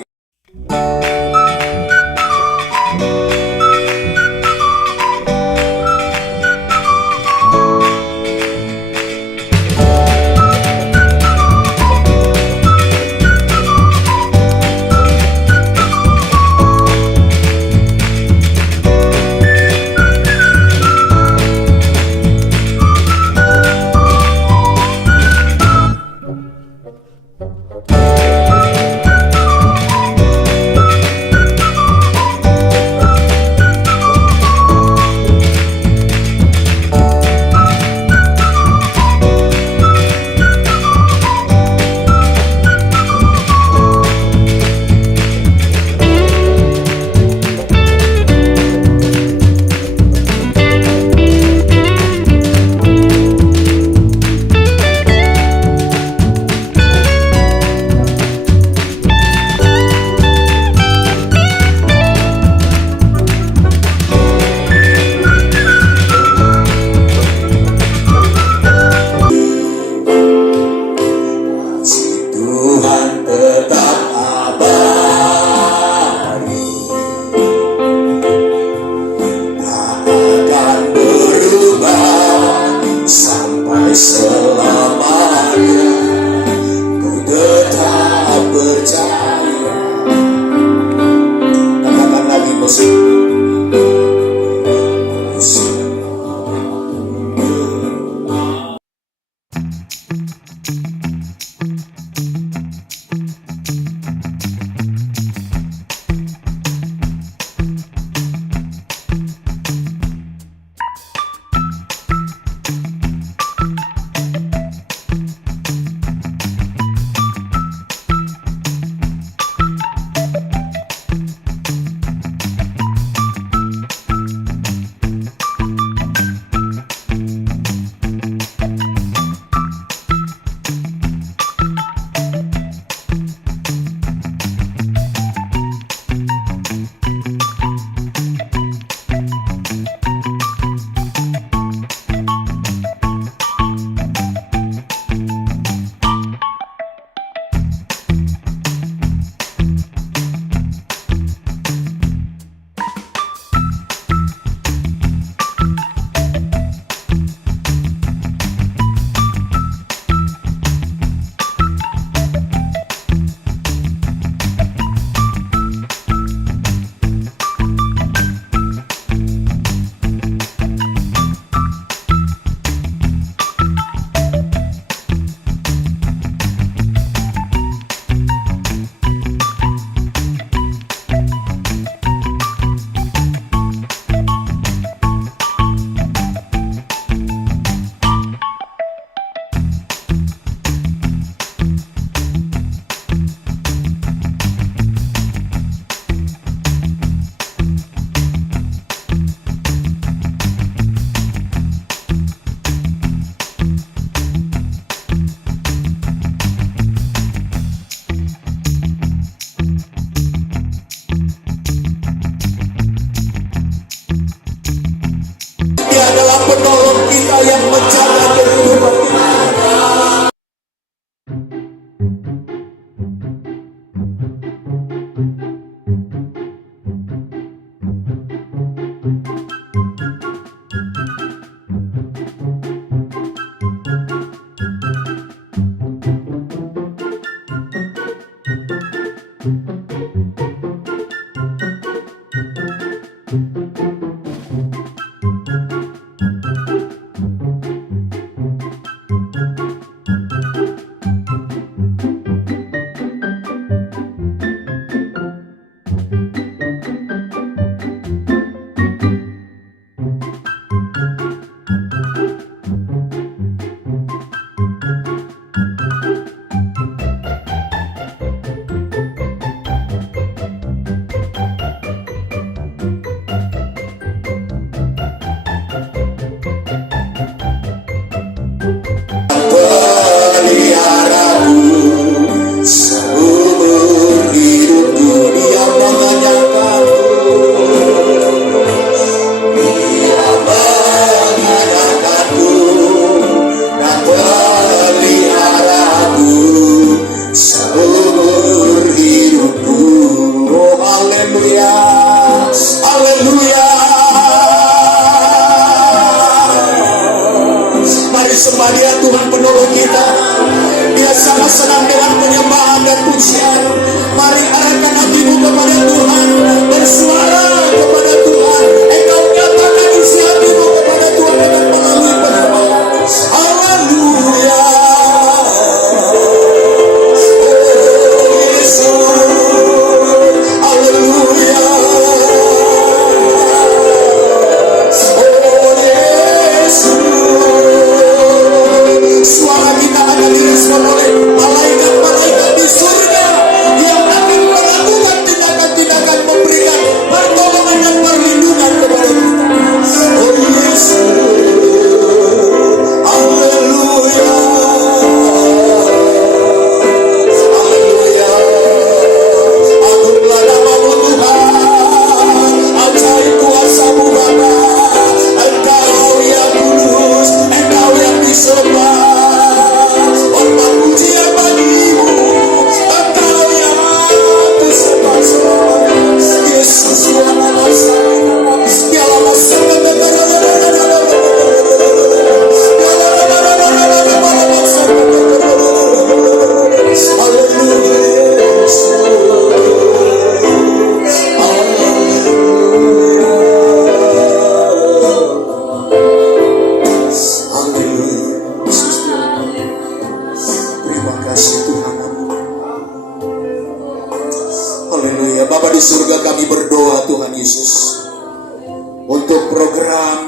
kita yang menjaga kehidupan kita. Sembah Dia Tuhan penolong kita. Dia sangat senang dengan penyembahan dan pujian. Mari arahkan hatimu kepada Tuhan, bersuara kepada Tuhan. Engkau nyatakan isi hatimu kepada Tuhan dengan melalui penyembahan. Haleluya. Oh Yesus, haleluya. Oh Yesus. Suara kita akan direspon oleh malaikat-malaikat di surga yang akan melakukan tindakan-tindakan memberikan pertolongan dan perlindungan kepada kita. Oh Yesus, haleluya, haleluya. Agunglah nama-Mu Tuhan, ajaib kuasa-Mu Bapa. Engkau yang kudus, Engkau yang disembah. Hormat pujian bagimu, Engkau yang disembah selamanya. Yesus yang masa, Dialah masa Bapa di surga, kami berdoa Tuhan Yesus untuk program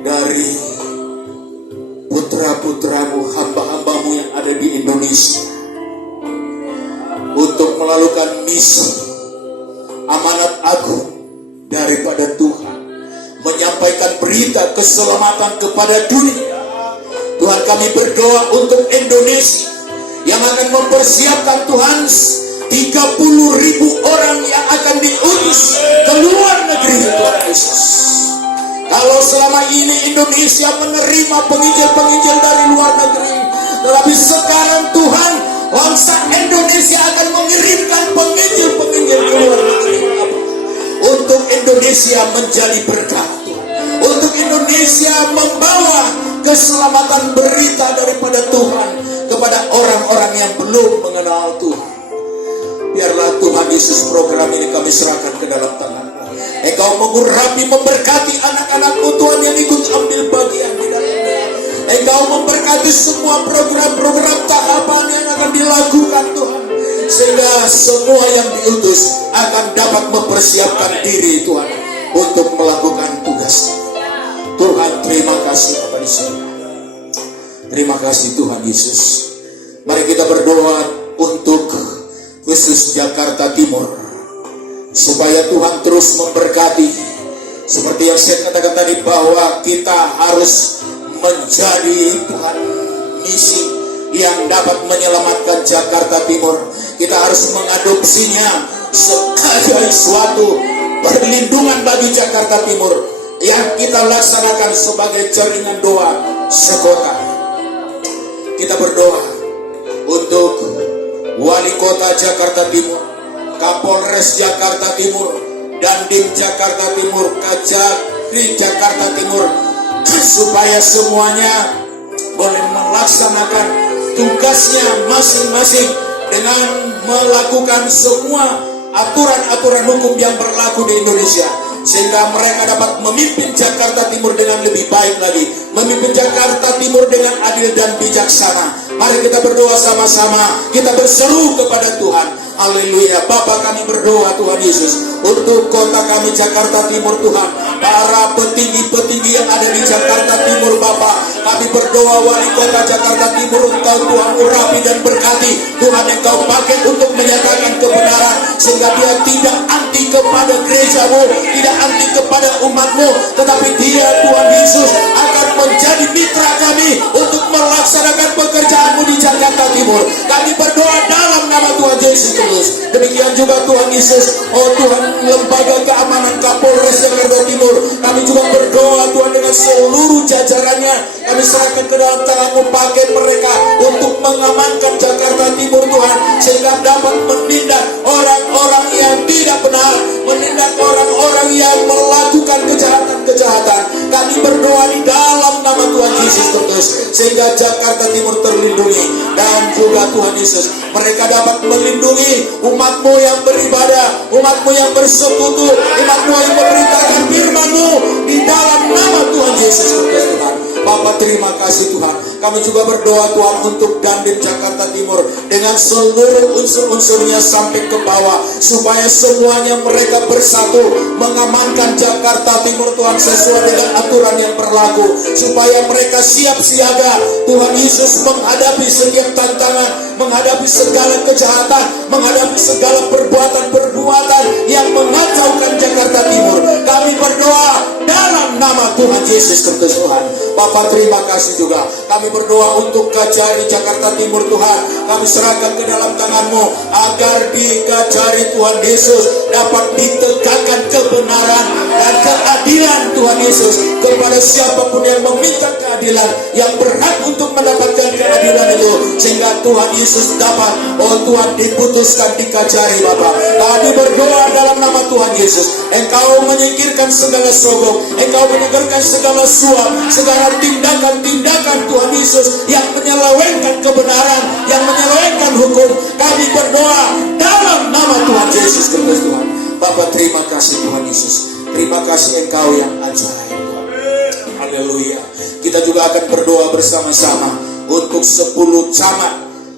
dari putra-putramu, hamba-hambamu yang ada di Indonesia untuk melakukan misi amanat agung daripada Tuhan, menyampaikan berita keselamatan kepada dunia. Tuhan, kami berdoa untuk Indonesia yang akan mempersiapkan Tuhan 30.000 orang yang akan diutus ke luar negeri Tuhan Yesus. Kalau selama ini Indonesia menerima penginjil-penginjil dari luar negeri, tetapi sekarang Tuhan, bangsa Indonesia akan mengirimkan penginjil-penginjil ke luar negeri untuk Indonesia menjadi berkat, untuk Indonesia membawa keselamatan berita daripada Tuhan kepada orang-orang yang belum mengenal Tuhan. Biarlah Tuhan Yesus program ini kami serahkan ke dalam tangan-Mu. Engkau mengurapi, memberkati anak-anak-Mu Tuhan yang ikut ambil bagian di dalamnya. Engkau memberkati semua program-program tahapan yang akan dilakukan Tuhan, sehingga semua yang diutus akan dapat mempersiapkan diri Tuhan untuk melakukan tugas. Tuhan, terima kasih Bapa di surga. Terima kasih Tuhan Yesus. Mari kita berdoa untuk khusus Jakarta Timur, supaya Tuhan terus memberkati. Seperti yang saya katakan tadi, bahwa kita harus menjadi Tuhan misi yang dapat menyelamatkan Jakarta Timur. Kita harus mengadopsinya sebagai suatu perlindungan bagi Jakarta Timur yang kita laksanakan sebagai jaringan doa sekota. Kita berdoa untuk Wali Kota Jakarta Timur, Kapolres Jakarta Timur, Dandim Jakarta Timur, Kajari Jakarta Timur, supaya semuanya boleh melaksanakan tugasnya masing-masing dengan melakukan semua aturan-aturan hukum yang berlaku di Indonesia, sehingga mereka dapat memimpin Jakarta Timur dengan lebih baik lagi, memimpin Jakarta Timur dengan adil dan bijaksana. Mari kita berdoa sama-sama, kita berseru kepada Tuhan. Haleluya. Bapa, kami berdoa Tuhan Yesus untuk kota kami Jakarta Timur Tuhan, para petinggi-petinggi yang ada di Jakarta Timur Bapa, kami berdoa Wali Kota Jakarta Timur, Engkau Tuhan urapi dan berkati Tuhan, Engkau pakai untuk menyatakan kebenaran, sehingga dia tidak anti kepada gerejamu, tidak anti kepada umatmu, tetapi dia Tuhan Yesus akan menjadi mitra kami untuk melaksanakan pekerjaanmu di Jakarta Timur. Kami berdoa dalam nama Tuhan Yesus Kristus. Demikian juga Tuhan Yesus, oh Tuhan, lembaga keamanan Kapolres Jakarta Timur, kami juga berdoa Tuhan dengan seluruh jajarannya, kami serahkan ke dalam tangan-Mu, pakai mereka untuk mengamankan Jakarta Timur Tuhan, sehingga dapat menindak orang-orang yang tidak benar, menindak orang-orang yang melakukan kejahatan-kejahatan. Kami berdoa di dalam nama Tuhan Yesus Kristus, sehingga Jakarta Timur terlindungi, dan juga Tuhan Yesus, mereka dapat melindungi umat-Mu yang beribadah, umat-Mu yang bersekutu, umat-Mu yang memberitakan firman-Mu di dalam nama Tuhan Yesus Kristus Tuhan. Bapa, terima kasih Tuhan. Kami juga berdoa Tuhan untuk Dandim Jakarta Timur dengan seluruh unsur-unsurnya sampai ke bawah, supaya semuanya mereka bersatu mengamankan Jakarta Timur Tuhan sesuai dengan aturan yang berlaku, supaya mereka siap siaga Tuhan Yesus menghadapi setiap tantangan, menghadapi segala kejahatan, menghadapi segala perbuatan-perbuatan yang mengacaukan Jakarta Timur. Kami berdoa dalam nama Tuhan Yesus Kristus Tuhan. Bapa, terima kasih juga. Kami berdoa untuk Kajari Jakarta Timur Tuhan. Kami serahkan ke dalam tangan-Mu, agar di Kajari Tuhan Yesus dapat ditegakkan kebenaran dan keadilan Tuhan Yesus kepada siapapun yang meminta keadilan, yang berhak untuk mendapatkan keadilan itu, sehingga Tuhan Yesus dapat, oh Tuhan, diputuskan di Kajari Bapa. Kami berdoa dalam nama Tuhan Yesus, Engkau menyingkirkan segala sogok, Engkau menyingkirkan segala suap, segala tindakan-tindakan Tuhan Yesus yang menyelewengkan kebenaran, yang menyelewengkan hukum. Kami berdoa dalam nama Tuhan Yesus Kristus Tuhan. Bapa, terima kasih Tuhan Yesus, terima kasih Engkau yang ajaib Tuhan. Haleluya. Kita juga akan berdoa bersama-sama untuk 10 camat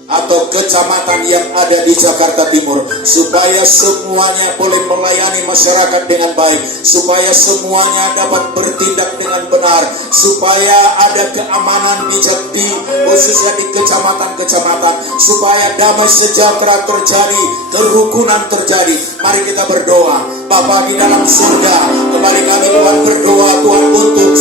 atau kecamatan yang ada di Jakarta Timur, supaya semuanya boleh melayani masyarakat dengan baik, supaya semuanya dapat bertindak dengan benar, supaya ada keamanan di khususnya di kecamatan-kecamatan, supaya damai sejahtera terjadi, kerukunan terjadi. Mari kita berdoa. Bapa di dalam surga, kembali kami Tuhan berdoa Tuhan untuk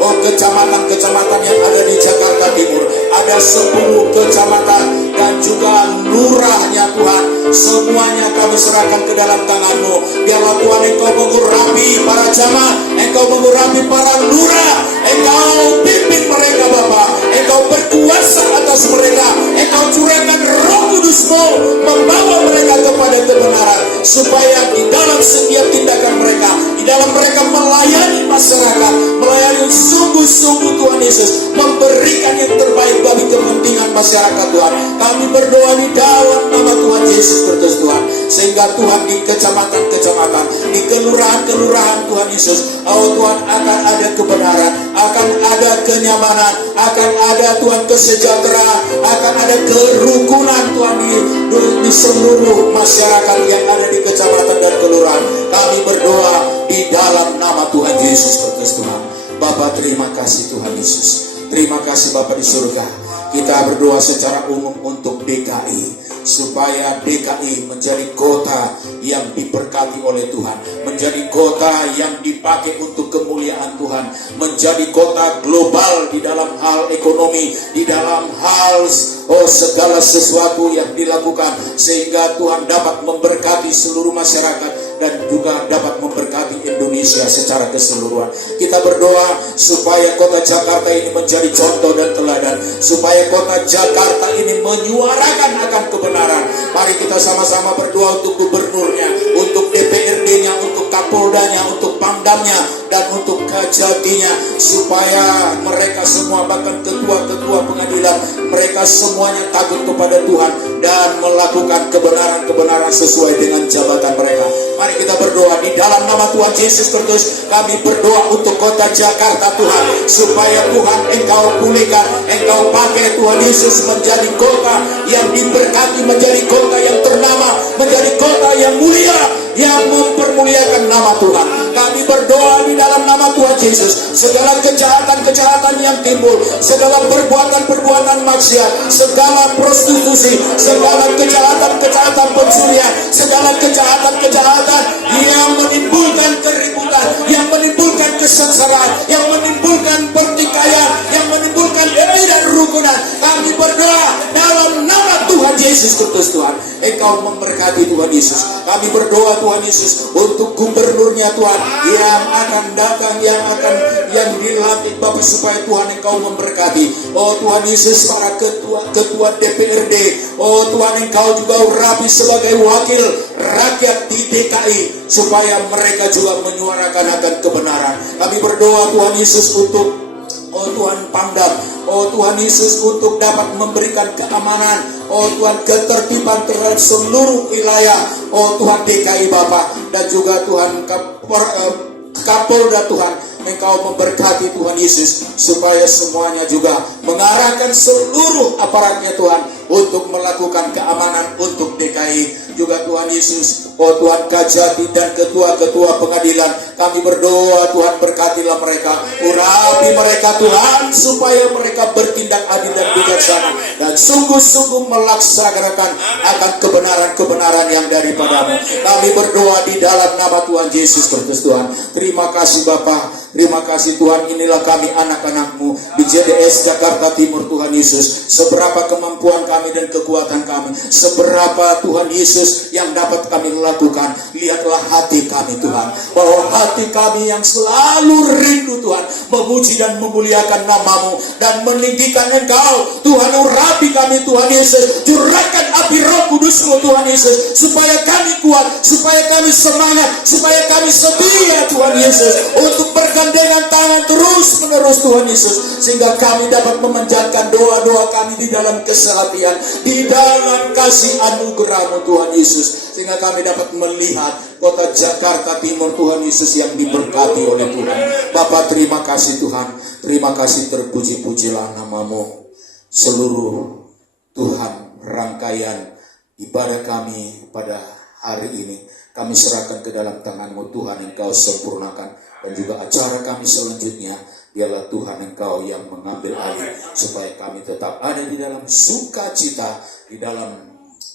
kecamatan-kecamatan yang ada di Jakarta Timur. Ada 10 kecamatan dan juga lurahnya Tuhan, semuanya kami serahkan ke dalam tangan-Mu. Biarlah Tuhan Engkau mengurapi para jamaah, Engkau mengurapi para lurah, Engkau pimpin mereka Bapa, Engkau berkuasa atas mereka, Engkau curahkan Roh Kudus-Mu membawa mereka kepada kebenaran, supaya di dalam setiap tindakan mereka, di dalam mereka melayani masyarakat, melayani sungguh-sungguh Tuhan Yesus, memberikan yang terbaik bagi kepentingan masyarakat Tuhan. Kami berdoa di dalam nama Tuhan Yesus Kristus Tuhan, sehingga Tuhan di kecamatan-kecamatan, di kelurahan-kelurahan Tuhan Yesus, oh Tuhan, akan ada kebenaran, akan ada kenyamanan, akan ada Tuhan kesejahteraan, akan ada kerukunan Tuhan di seluruh masyarakat yang ada di kecamatan dan kelurahan. Kami berdoa di dalam nama Tuhan Yesus Kristus Tuhan. Bapa, terima kasih Tuhan Yesus. Terima kasih Bapa di surga. Kita berdoa secara umum untuk DKI, supaya DKI menjadi kota yang diberkati oleh Tuhan, menjadi kota yang dipakai untuk kemuliaan Tuhan, menjadi kota global di dalam hal ekonomi, di dalam hal segala sesuatu yang dilakukan, sehingga Tuhan dapat memberkati seluruh masyarakat dan juga dapat memberkati Indonesia Indonesia secara keseluruhan. Kita berdoa supaya kota Jakarta ini menjadi contoh dan teladan, supaya kota Jakarta ini menyuarakan akan kebenaran. Mari kita sama-sama berdoa untuk gubernurnya, untuk DPRD-nya, untuk Kapoldanya, untuk Pangdamnya, dan untuk Kajatinya, supaya mereka semua, bahkan ketua-ketua pengadilan, mereka semuanya takut kepada Tuhan dan melakukan kebenaran-kebenaran sesuai dengan jabatan mereka. Mari kita berdoa di dalam nama Tuhan Yesus Kristus. Kami berdoa untuk kota Jakarta, Tuhan, supaya Tuhan Engkau pulihkan, Engkau pakai Tuhan Yesus menjadi kota yang diberkati, menjadi kota yang ternama, menjadi kota yang mulia, yang mempermuliakan nama Tuhan. Kami berdoa di dalam nama Tuhan Yesus, segala kejahatan-kejahatan yang timbul, segala perbuatan-perbuatan maksiat, segala prostitusi, segala kejahatan-kejahatan pencurian, segala kejahatan-kejahatan yang menimbulkan keributan, yang menimbulkan kesengsaraan, yang menimbulkan pertikaian, yang menimbulkan ketidakrukunan, kami berdoa dalam nama Tuhan Yesus Kristus. Tuhan, Engkau memberkati Tuhan Yesus. Kami berdoa Tuhan Yesus untuk gubernurnya Tuhan yang akan datang, yang dilantik Bapak, supaya Tuhan Engkau memberkati. Oh Tuhan Yesus, para ketua DPRD, oh Tuhan Engkau juga urapi sebagai wakil rakyat di DKI, supaya mereka juga menyuarakan akan kebenaran. Kami berdoa Tuhan Yesus untuk oh Tuhan Pangdam, oh Tuhan Yesus untuk dapat memberikan keamanan, oh Tuhan ketertiban terhadap seluruh wilayah, oh Tuhan DKI Bapak, dan juga Tuhan Kapolda Tuhan, Engkau memberkati Tuhan Yesus, supaya semuanya juga mengarahkan seluruh aparatnya Tuhan untuk melakukan keamanan untuk DKI. Juga Tuhan Yesus, oh Tuhan Kajati dan ketua-ketua pengadilan, kami berdoa Tuhan berkatilah mereka, urapi mereka Tuhan, supaya mereka bertindak adil dan bijaksana, dan sungguh-sungguh melaksanakan akan kebenaran-kebenaran yang daripadamu. Kami berdoa di dalam nama Tuhan Yesus Kristus. Tuhan, terima kasih Bapa, terima kasih Tuhan. Inilah kami anak-anak-Mu di JDS Jakarta Timur Tuhan Yesus. Seberapa kemampuan kami dan kekuatan kami, seberapa Tuhan Yesus yang dapat kami lakukan, lihatlah hati kami Tuhan, bahwa hati kami yang selalu rindu Tuhan memuji dan memuliakan nama-Mu dan meninggikan Engkau Tuhan. Urapi kami Tuhan Yesus, curahkan api Roh Kudus-Mu Tuhan Yesus, supaya kami kuat, supaya kami semangat, supaya kami setia Tuhan Yesus untuk bergandengan tangan terus-menerus Tuhan Yesus, sehingga kami dapat memanjatkan doa-doa kami di dalam kesehatian, di dalam kasih anugerah-Mu Tuhan Yesus, sehingga kami dapat melihat kota Jakarta Timur Tuhan Yesus yang diberkati oleh Tuhan. Bapa, terima kasih Tuhan, terima kasih, terpuji-pujilah nama-Mu. Seluruh Tuhan rangkaian ibadah kami pada hari ini kami serahkan ke dalam tangan-Mu Tuhan, Engkau sempurnakan, dan juga acara kami selanjutnya biarlah Tuhan Engkau yang mengambil alih, supaya kami tetap ada di dalam sukacita, di dalam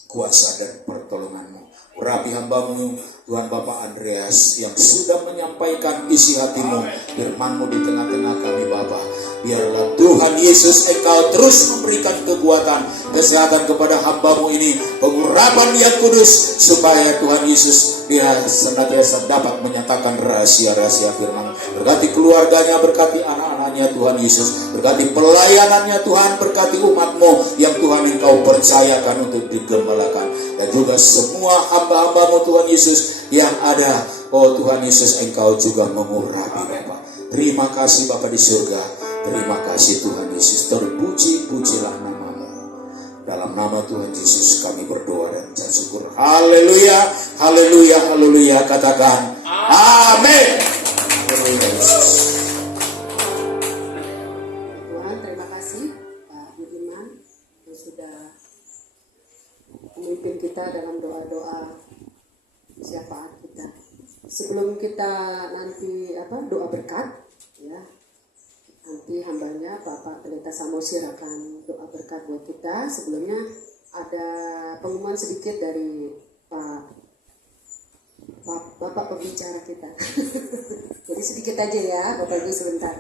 kuasa dan pertolongan-Mu. Urapi hamba-Mu Tuhan Bapak Andreas yang sudah menyampaikan isi hati-Mu, firman-Mu di tengah-tengah kami Bapa. Biarlah Tuhan Yesus Engkau terus memberikan kekuatan, kesehatan kepada hamba-Mu ini, pengurapan yang kudus, supaya Tuhan Yesus dia senantiasa dapat menyatakan rahasia-rahasia firman. Berkati keluarganya, berkati anak-anaknya Tuhan Yesus, berkati pelayanannya Tuhan, berkati umat-Mu yang Tuhan Engkau percayakan untuk digembalakan, dan juga semua hamba-hamba-Mu Tuhan Yesus yang ada, oh Tuhan Yesus Engkau juga mengurapi Bapa. Terima kasih Bapa di surga, terima kasih Tuhan Yesus, terpuji-pujilah nama-Mu. Dalam nama Tuhan Yesus kami berdoa dan ucap syukur. Haleluya, haleluya, haleluya. Katakan amin. Haleluya Yesus. Tuhan, terima kasih Pak Budiman yang sudah memimpin kita dalam doa-doa siapaan kita. Sebelum kita nanti doa berkat, ya, nanti hambanya Bapak Pendeta Samosir akan doa berkat buat kita. Sebelumnya ada pengumuman sedikit dari Bapak pembicara kita. Jadi sedikit aja ya Bapak Ibu sebentar.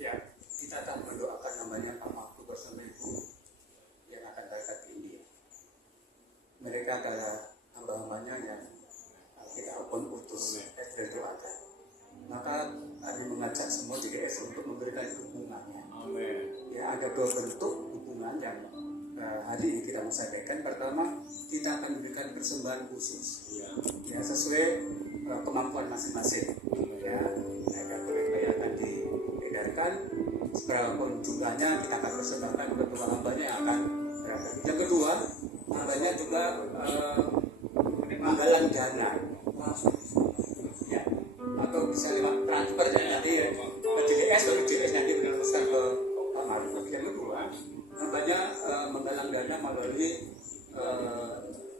Ya, kita akan mendoakan namanya Pak Mahfud bersama Ibu yang akan berangkat ke India. Mereka adalah hamba-hambanya yang kita pun utus GDS untuk memberikan dukungannya. Ya, ada dua bentuk dukungan yang hari ini kita mau sampaikan. Pertama, kita akan memberikan persembahan khusus, ya sesuai kemampuan masing-masing. Ya, ada mereka yang akan diedarkan, berapapun jumlahnya kita akan persembahkan ke kedua hambanya yang akan berangkat. Yang kedua, hambanya juga menggalang dana, ya, atau bisa lewat transfer dari nanti ke DDS, baru DDS nanti meneruskan ke Pak Maruf. Yang kedua, hambanya menggalang dana melalui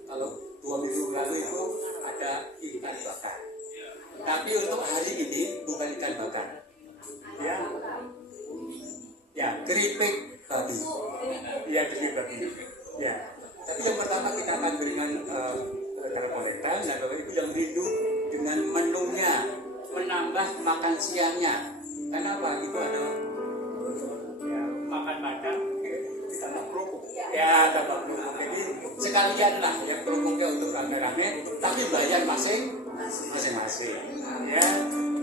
kalau 2 minggu lalu itu ada ikan bakar. Tapi untuk hari ini bukan ikan bakar, ya keripik babi, ya keripik babi, ya. Tapi yang pertama kita akan berikan kolektan, nah Bapak Ibu yang rindu dengan menunya, menambah makan siangnya. Karena apa? Itu ada ya, makan padang, ditambah kerupuk, ya tambah kerupuk. Jadi sekalian lah yang kerupuknya untuk rame-rame, tapi bayar masing-masing. Ya,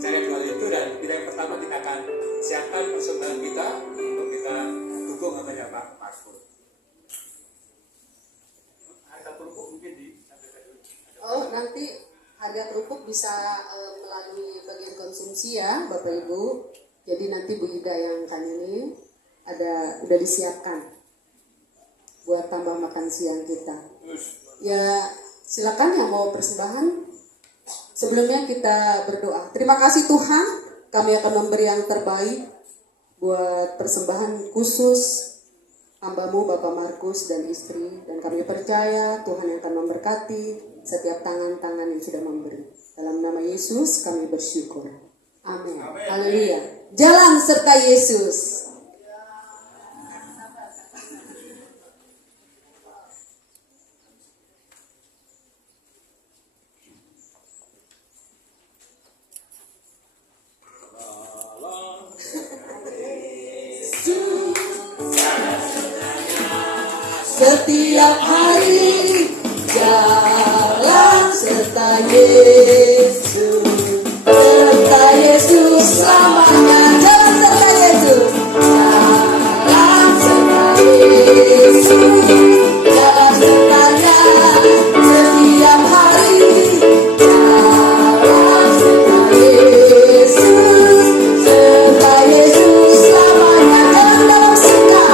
cara jual itu dan kita yang pertama kita akan siapkan persembahan kita untuk kita dukung namanya Pak Maruf. Harga kerupuk mungkin di Oh, nanti harga kerupuk bisa melalui bagian konsumsi ya Bapak Ibu. Jadi nanti Bu Ida yang kan ini udah disiapkan buat tambah makan siang kita. Ya silakan yang mau persembahan. Sebelumnya kita berdoa. Terima kasih Tuhan, kami akan memberi yang terbaik buat persembahan khusus hamba-Mu Bapak Markus dan istri, dan kami percaya Tuhan yang akan memberkati setiap tangan-tangan yang sudah memberi. Dalam nama Yesus kami bersyukur. Amin. Haleluya. Jalan serta Yesus. Setiap hari jalan serta Yesus, serta Yesus selamanya. Jalan serta Yesus, jalan serta Yesus, jalan sertanya setiap hari. Jalan serta Yesus, serta Yesus selamanya. Jalan dalam suka,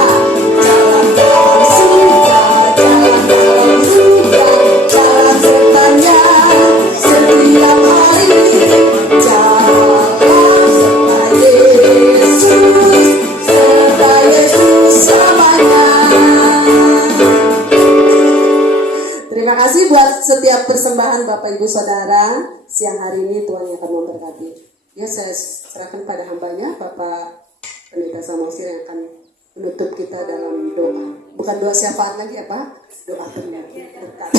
jalan dalam suka, jalan dalam suka, jalan sertanya setiap hari. Jalan serta Yesus, serta Yesus selamanya. Terima kasih buat setiap persembahan Bapak Ibu Saudara. Siang hari ini Tuhan yang akan memberkati. Ya, saya serahkan pada hambanya Bapak Pendeta Samosir yang akan menutup kita dalam doa. Bukan doa syafaat lagi ya Pak, doa penyakit berkat.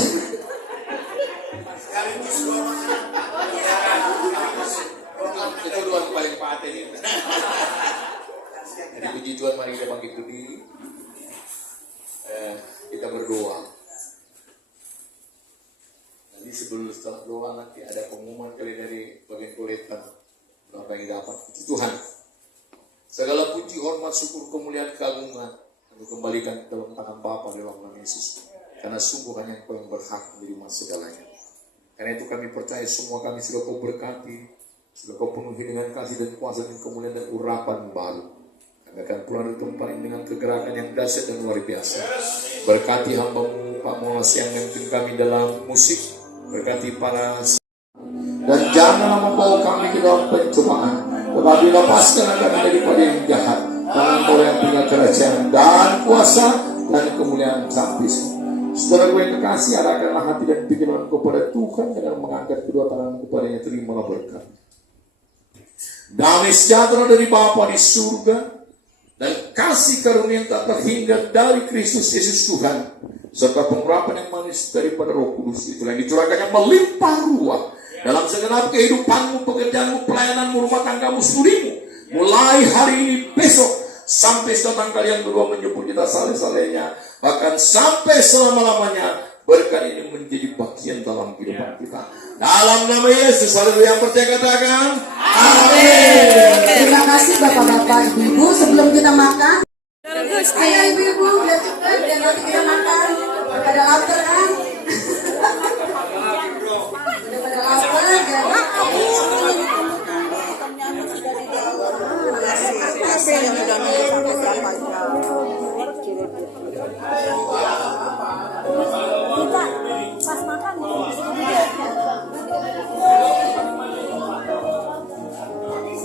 Itu doa yang paling paten itu. Jadi puji Tuhan, mari kita bangkit berdiri. Kita berdoa. Nanti setelah doa nanti ada pengumuman kali dari bagian kolektan berapa yang dapat. Tuhan, segala puji, hormat, syukur, kemuliaan, keagungan kami kembalikan ke dalam tangan Bapa dalam nama Yesus. Karena sungguh hanya Engkau yang berhak menerima segalanya. Karena itu kami percaya semua kami sudah Kau berkati, sudah Kau penuhi dengan kasih dan kuasa dan kemuliaan dan urapan baru. Kami akan pulang dari tempat ini dengan kegerakan yang dahsyat dan luar biasa. Berkati hamba-Mu Pak Molas yang memimpin kami dalam musik. Berkati para dan janganlah membawa kami ke dalam pencobaan, tetapi lepaskan kami daripada yang jahat. Karena Engkau yang punya kerajaan dan kuasa dan kemuliaan sampai semua. Saudara gue yang kekasih, arahkanlah hati dan pikiran kepada Tuhan dengan mengangkat kedua tangan kepadanya, terimalah berkat. Damai sejahtera dari Bapa di surga dan kasih karunia yang tak terhingga dari Kristus Yesus Tuhan, serta pengurapan yang manis daripada Roh Kudus itu yang dicurahkannya melimpah ruah dalam segenap kehidupanmu, pekerjaanmu, pelayananmu, rumah tanggamu, studimu, mulai hari ini, besok, sampai datang kalian berdua menyebut kita saleh-salehnya, bahkan sampai selama-lamanya. Berkat ini menjadi bagian dalam kehidupan kita. Dalam nama Yesus, haleluya, yang percaya katakan amin. Terima kasih Bapak-bapak, Ibu. Sebelum kita makan, ayo Ibu-ibu, biar cepat, biar nanti kita makan. Pada lapar kan? Pada lapar,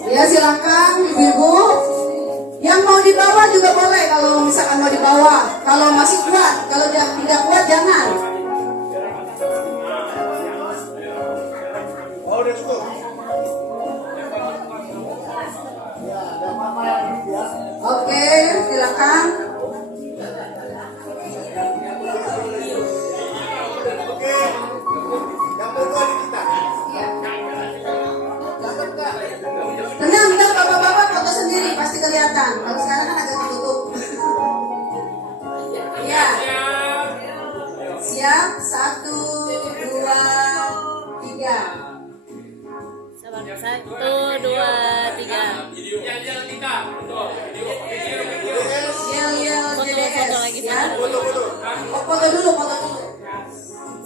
ya silakan ibu-ibu. Yang mau dibawa juga boleh kalau misalkan mau dibawa. Kalau masih kuat, kalau tidak kuat jangan. Oke, silakan. Benar, bapak-bapak foto sendiri pasti kelihatan. Kalau sekarang kan agak tertutup. Ya. Siap, 1, 2, 3. 1, 2, 3. Yel, Foto lagi, ya. Foto dulu.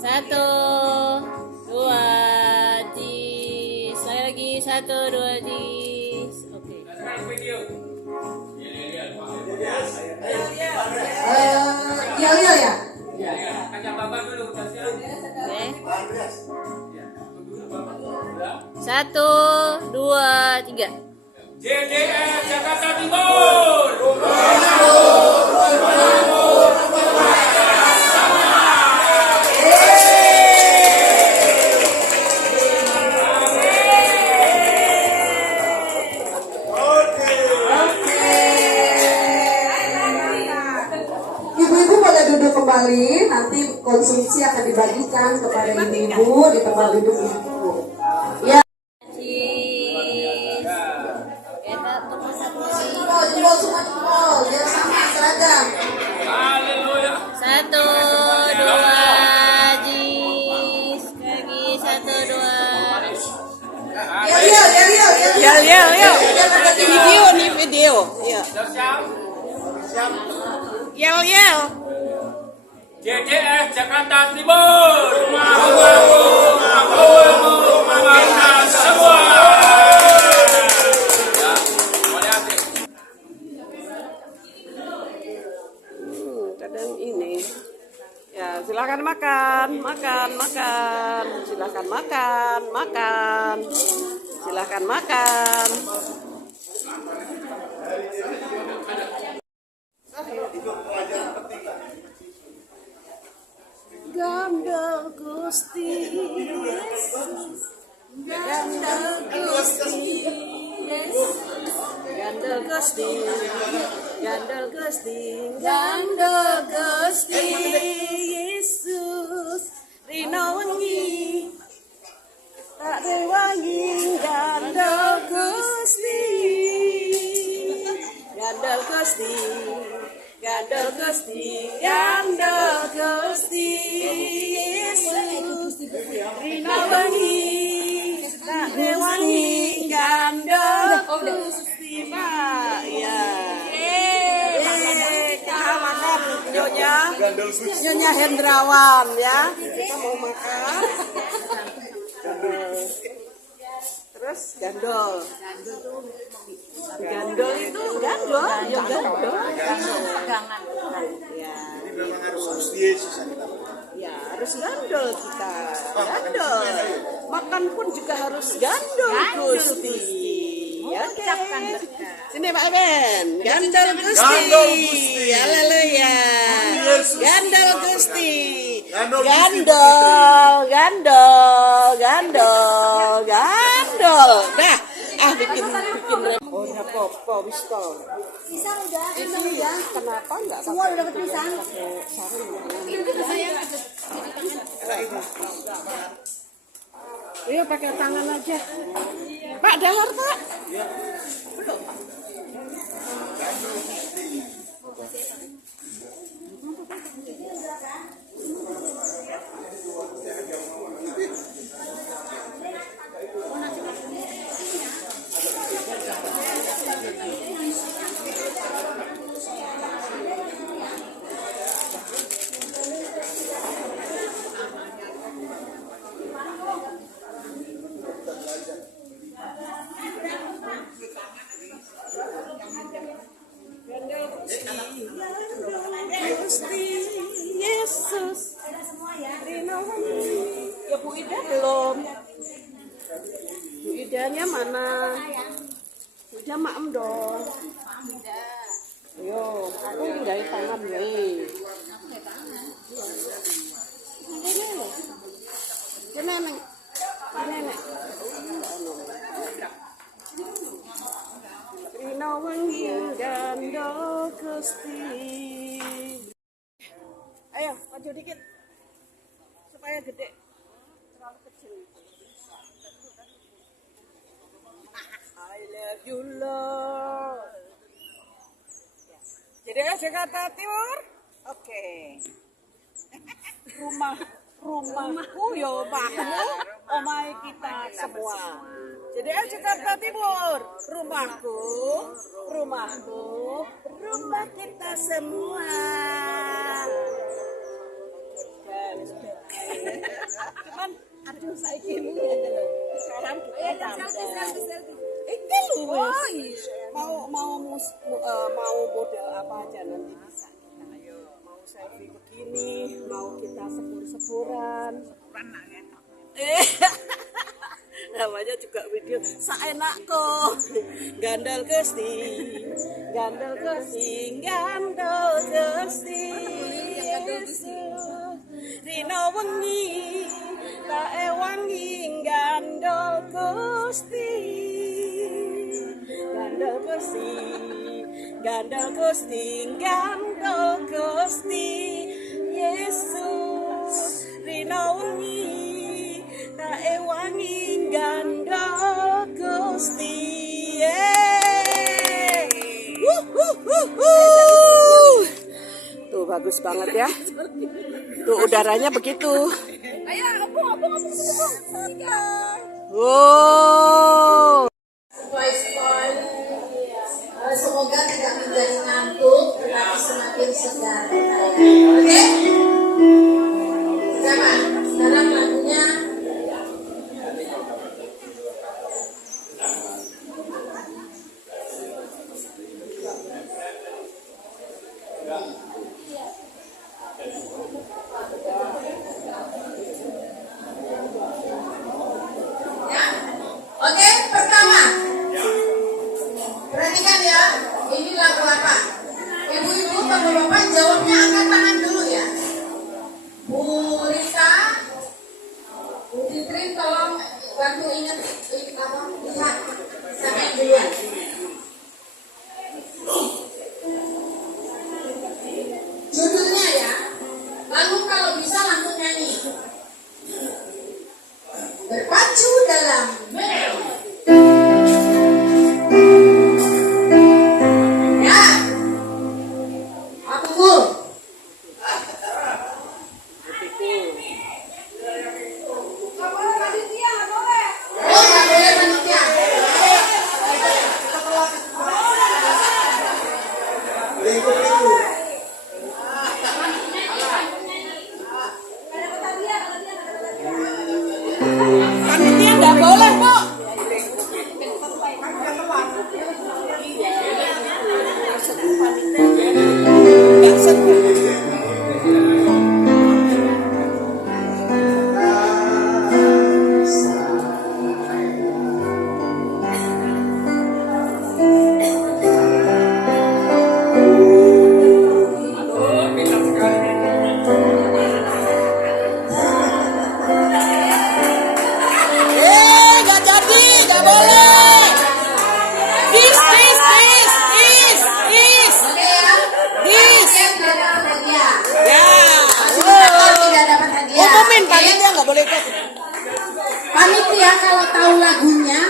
1, 2, cheese. Sekali lagi 1, 2, cheese. Oke. Yel ya. Oke. 1, 2, 3. JDS Jakarta Timur. Ibu-ibu boleh duduk kembali. Nanti konsumsi akan dibagikan kepada ibu-ibu di tempat duduk ibu. Ya. Cheese. Kita tunggu satu lagi. Jempol semua jempol. Biar sama seragam. 1, 2, cheese. Lagi 1, 2. Yel. Video nih, video. Iya. Yel. JDS Jakarta Timur. Makan semua. Kadang ini. Ya, silakan makan. Silakan makan. Silakan makan. Gandel Gusti Yesus, Gandel Gusti Yesus, Gandel Gusti, Gandel Gusti, Gandel Gusti Yesus, Rino wengi, tak rewangi, Gandel Gusti, Gandel Gusti. Gandel Gusti, Gandel Gusti Yesus, Rina wangi, tak rewangi, Gandel Gusti Pak, ya. Kita makan Nyonya Hendrawan ya. Kita mau makan. Terus gandol. Gandol itu gandol. Ya. Ya, harus gandol kita. Gandol. Makan pun juga harus gandol Gusti. Oke. Sini Pak Ben. Gandol Gusti. Haleluya. Gandol Gusti. Gandol. Dah, bikin oh ya popo wis to. Pisang udah, Itu ya, kenapa enggak semua udah dapat pisang. Iya pakai tangan aja. Pak Dahar Pak. Ya Bu Ida belum. Bu Idanya mana? Bu Ida maem dong. Yo, aku tinggal tangan nih. Ini nenek. Rina wangi gandol Gusti. Ayo, maju dikit. Supaya gede. Terlalu kecil. I love you, Lord. Jadi Jakarta Timur. Oke. Rumahku yo makmu, omai kita semua. Jadi Jakarta Timur, rumahku, rumah kita semua. Cuman aduh saya gini sekarang kita ini lu mau model apa aja nanti bisa. Mau selfie begini, mau kita sepur-sepuran. Namanya juga video saenakku. Gandol Gusti. Rina wengi tae wangi gandol Gusti. Gandol Gusti Yesus. Rina wengi tae wangi gandol Gusti. Tuh bagus banget ya. Tuh udaranya begitu. Wow. Semoga tidak menjadi ngantuk, tetapi semakin segar. Oke? Sama. Sekarang lagunya. Ya? Oke, pertama. Perhatikan ya, ini lagu apa? Ibu-ibu, bapak-bapak jawabnya angkat tangan dulu ya. Bu Rita, Bu Fitri, tolong bantu ingat apa? Lihat sampai duluan. Judulnya ya, lalu kalau bisa langsung nyanyi. Berpacu dalam melodi. Panitia nggak boleh, Bu. Nggak seru. Nggak jadi, nggak boleh. Is. Ya. Tidak dapat hadiah. Umumin panitia nggak boleh ikut. Panitia kalau tahu lagunya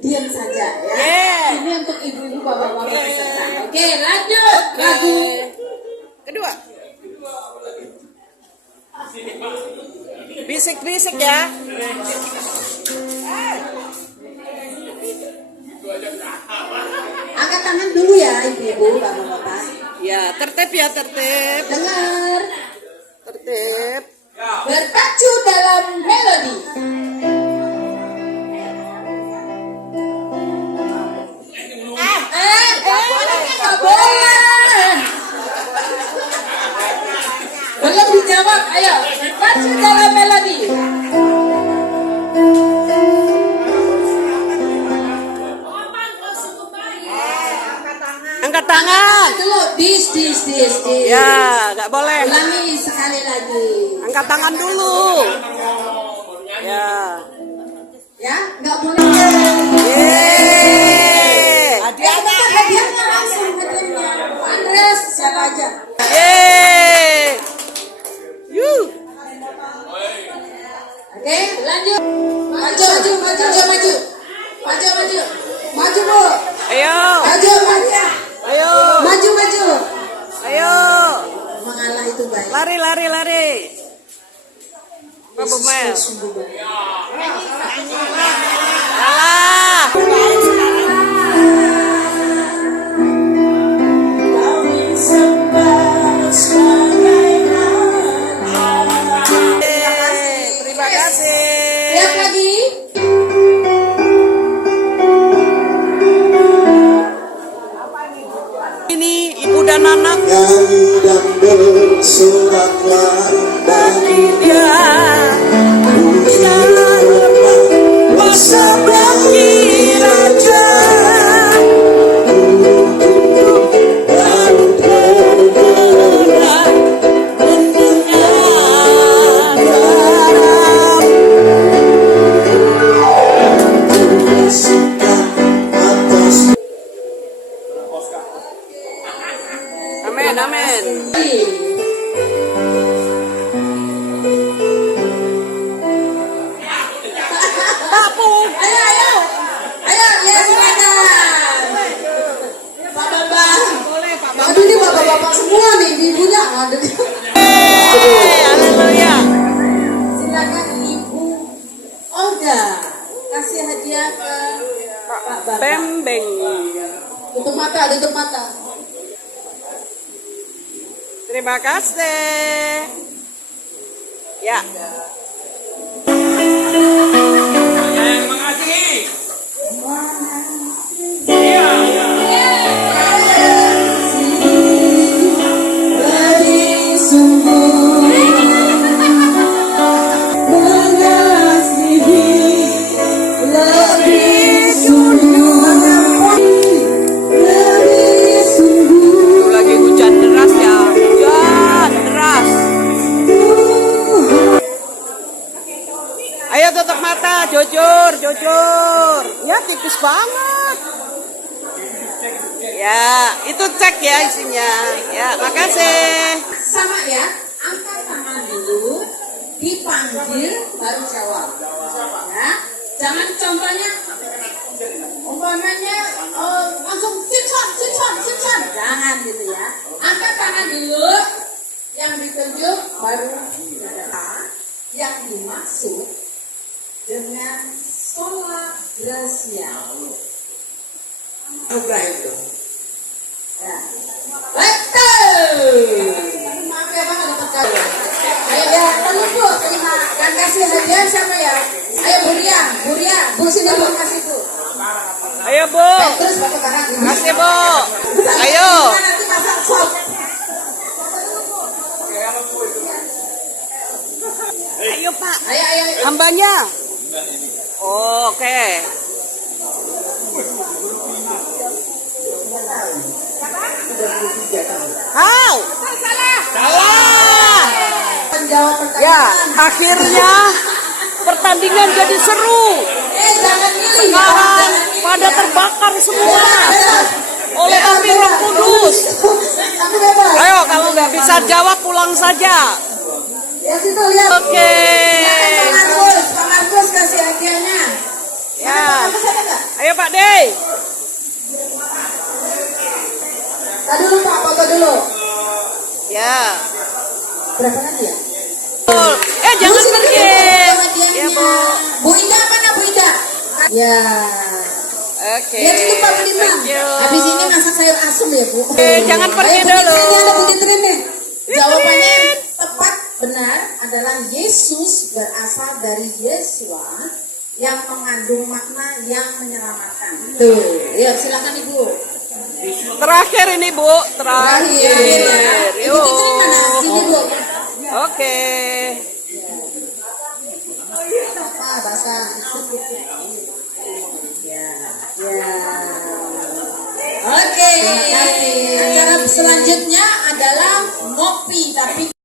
diam saja ya. Yeah. Ini untuk ibu-ibu bapak-bapak peserta. Oke, lanjut lagu Kedua. Bisik-bisik ya. angkat tangan dulu ya ibu-ibu bapak-bapak. Ya, tertib ya, tertib. Dengar. Tertib. Berpacu dalam melodi. Nggak boleh. Belum dijawab, ayo berpacu dalam melodi. tangan. Dulu, dis. Ya, nggak boleh. Ulangi sekali lagi. Angkat tangan dulu. Ya. Ya, nggak boleh. Yeay. Hadiahnya langsung hadiahnya. Pak Andres, siapa aja? Yeay. Yuh. Oke, lanjut. Maju. Maju, Bu. Ayo. Maju. Ayo. Maju. Ayo. Mengalah itu baik. Lari. Apa Bu Mel? Sungguh baik. Alah. Terima kasih. Lihat lagi. Ini ibu dan anak. Nyanyi dan bersoraklah bagi Ya. kuasa bagi raja dan tergerak kasihkan atas Amin. Ayo, lihat silakan. Pak Bambang. Aduh, ini bapak-bapak semua nih, ibunya. Aduh. Haleluya. Silakan Ibu Olga kasih hadiah ke Pak Bambang. Bembeng. Tutup mata. Terima kasih. Ya. Terima kasih. Iya. Lebih sungguh mengasihi, lebih sungguh, lebih sungguh. Lagi hujan deras ya. Hujan deras. Ayo tutup mata, jujur. Ya tipis banget. Ya, itu cek ya isinya. Ya, makasih. Sama ya, angkat tangan dulu, dipanggil baru jawab. Ya, jangan contohnya umpamanya langsung cicon, jangan gitu ya. Angkat tangan dulu, yang ditunjuk baru yang dimaksud dengan sholat Gracia. Anugerah itu. Ya. Betul. Maaf ya Bang, ada terjadi. Ayo ya, tolong Bu, terima dan kasih hadiah siapa ya? Ayo Bu sini Bu kasih Bu. Ayo, Bu. Terus pakai barang ini. Kasih, Bu. Ayo. Nanti masak sop. Ayo, Pak. Ayo. Hambanya. Oke. How? Salah. Penjawab pertanyaan. Ya, akhirnya pertandingan jadi seru. Jangan milih. Sekarang pada terbakar semua oleh api Roh Kudus. Kamu bebas. Ayo, kalau nggak bisa jawab pulang saja. Ya situ lihat. Oke. Pak Markus kasih hadiahnya. Ya. Markus ada nggak? Ayo Pak Dey. Tadi dulu Pak, foto dulu. Ya. Berapa lagi ya? Jangan pergi. Ya, Bu Ida mana Bu Ida? Ya. Oke. Lihat dulu Pak Budiman. Thank you. Habis ini masak sayur asem ya Bu. Jangan pergi Ayo, dulu. Ini ada Bu Ditrin nih. Jawabannya tepat benar adalah Yesus berasal dari Yesua yang mengandung makna yang menyelamatkan. Tuh, ya silakan Ibu. Terakhir ini Bu. Terakhir. Ibu Ditrin mana? Sini Bu. Oke. Apa basah? Ya. Oke, acara selanjutnya adalah ngopi, tapi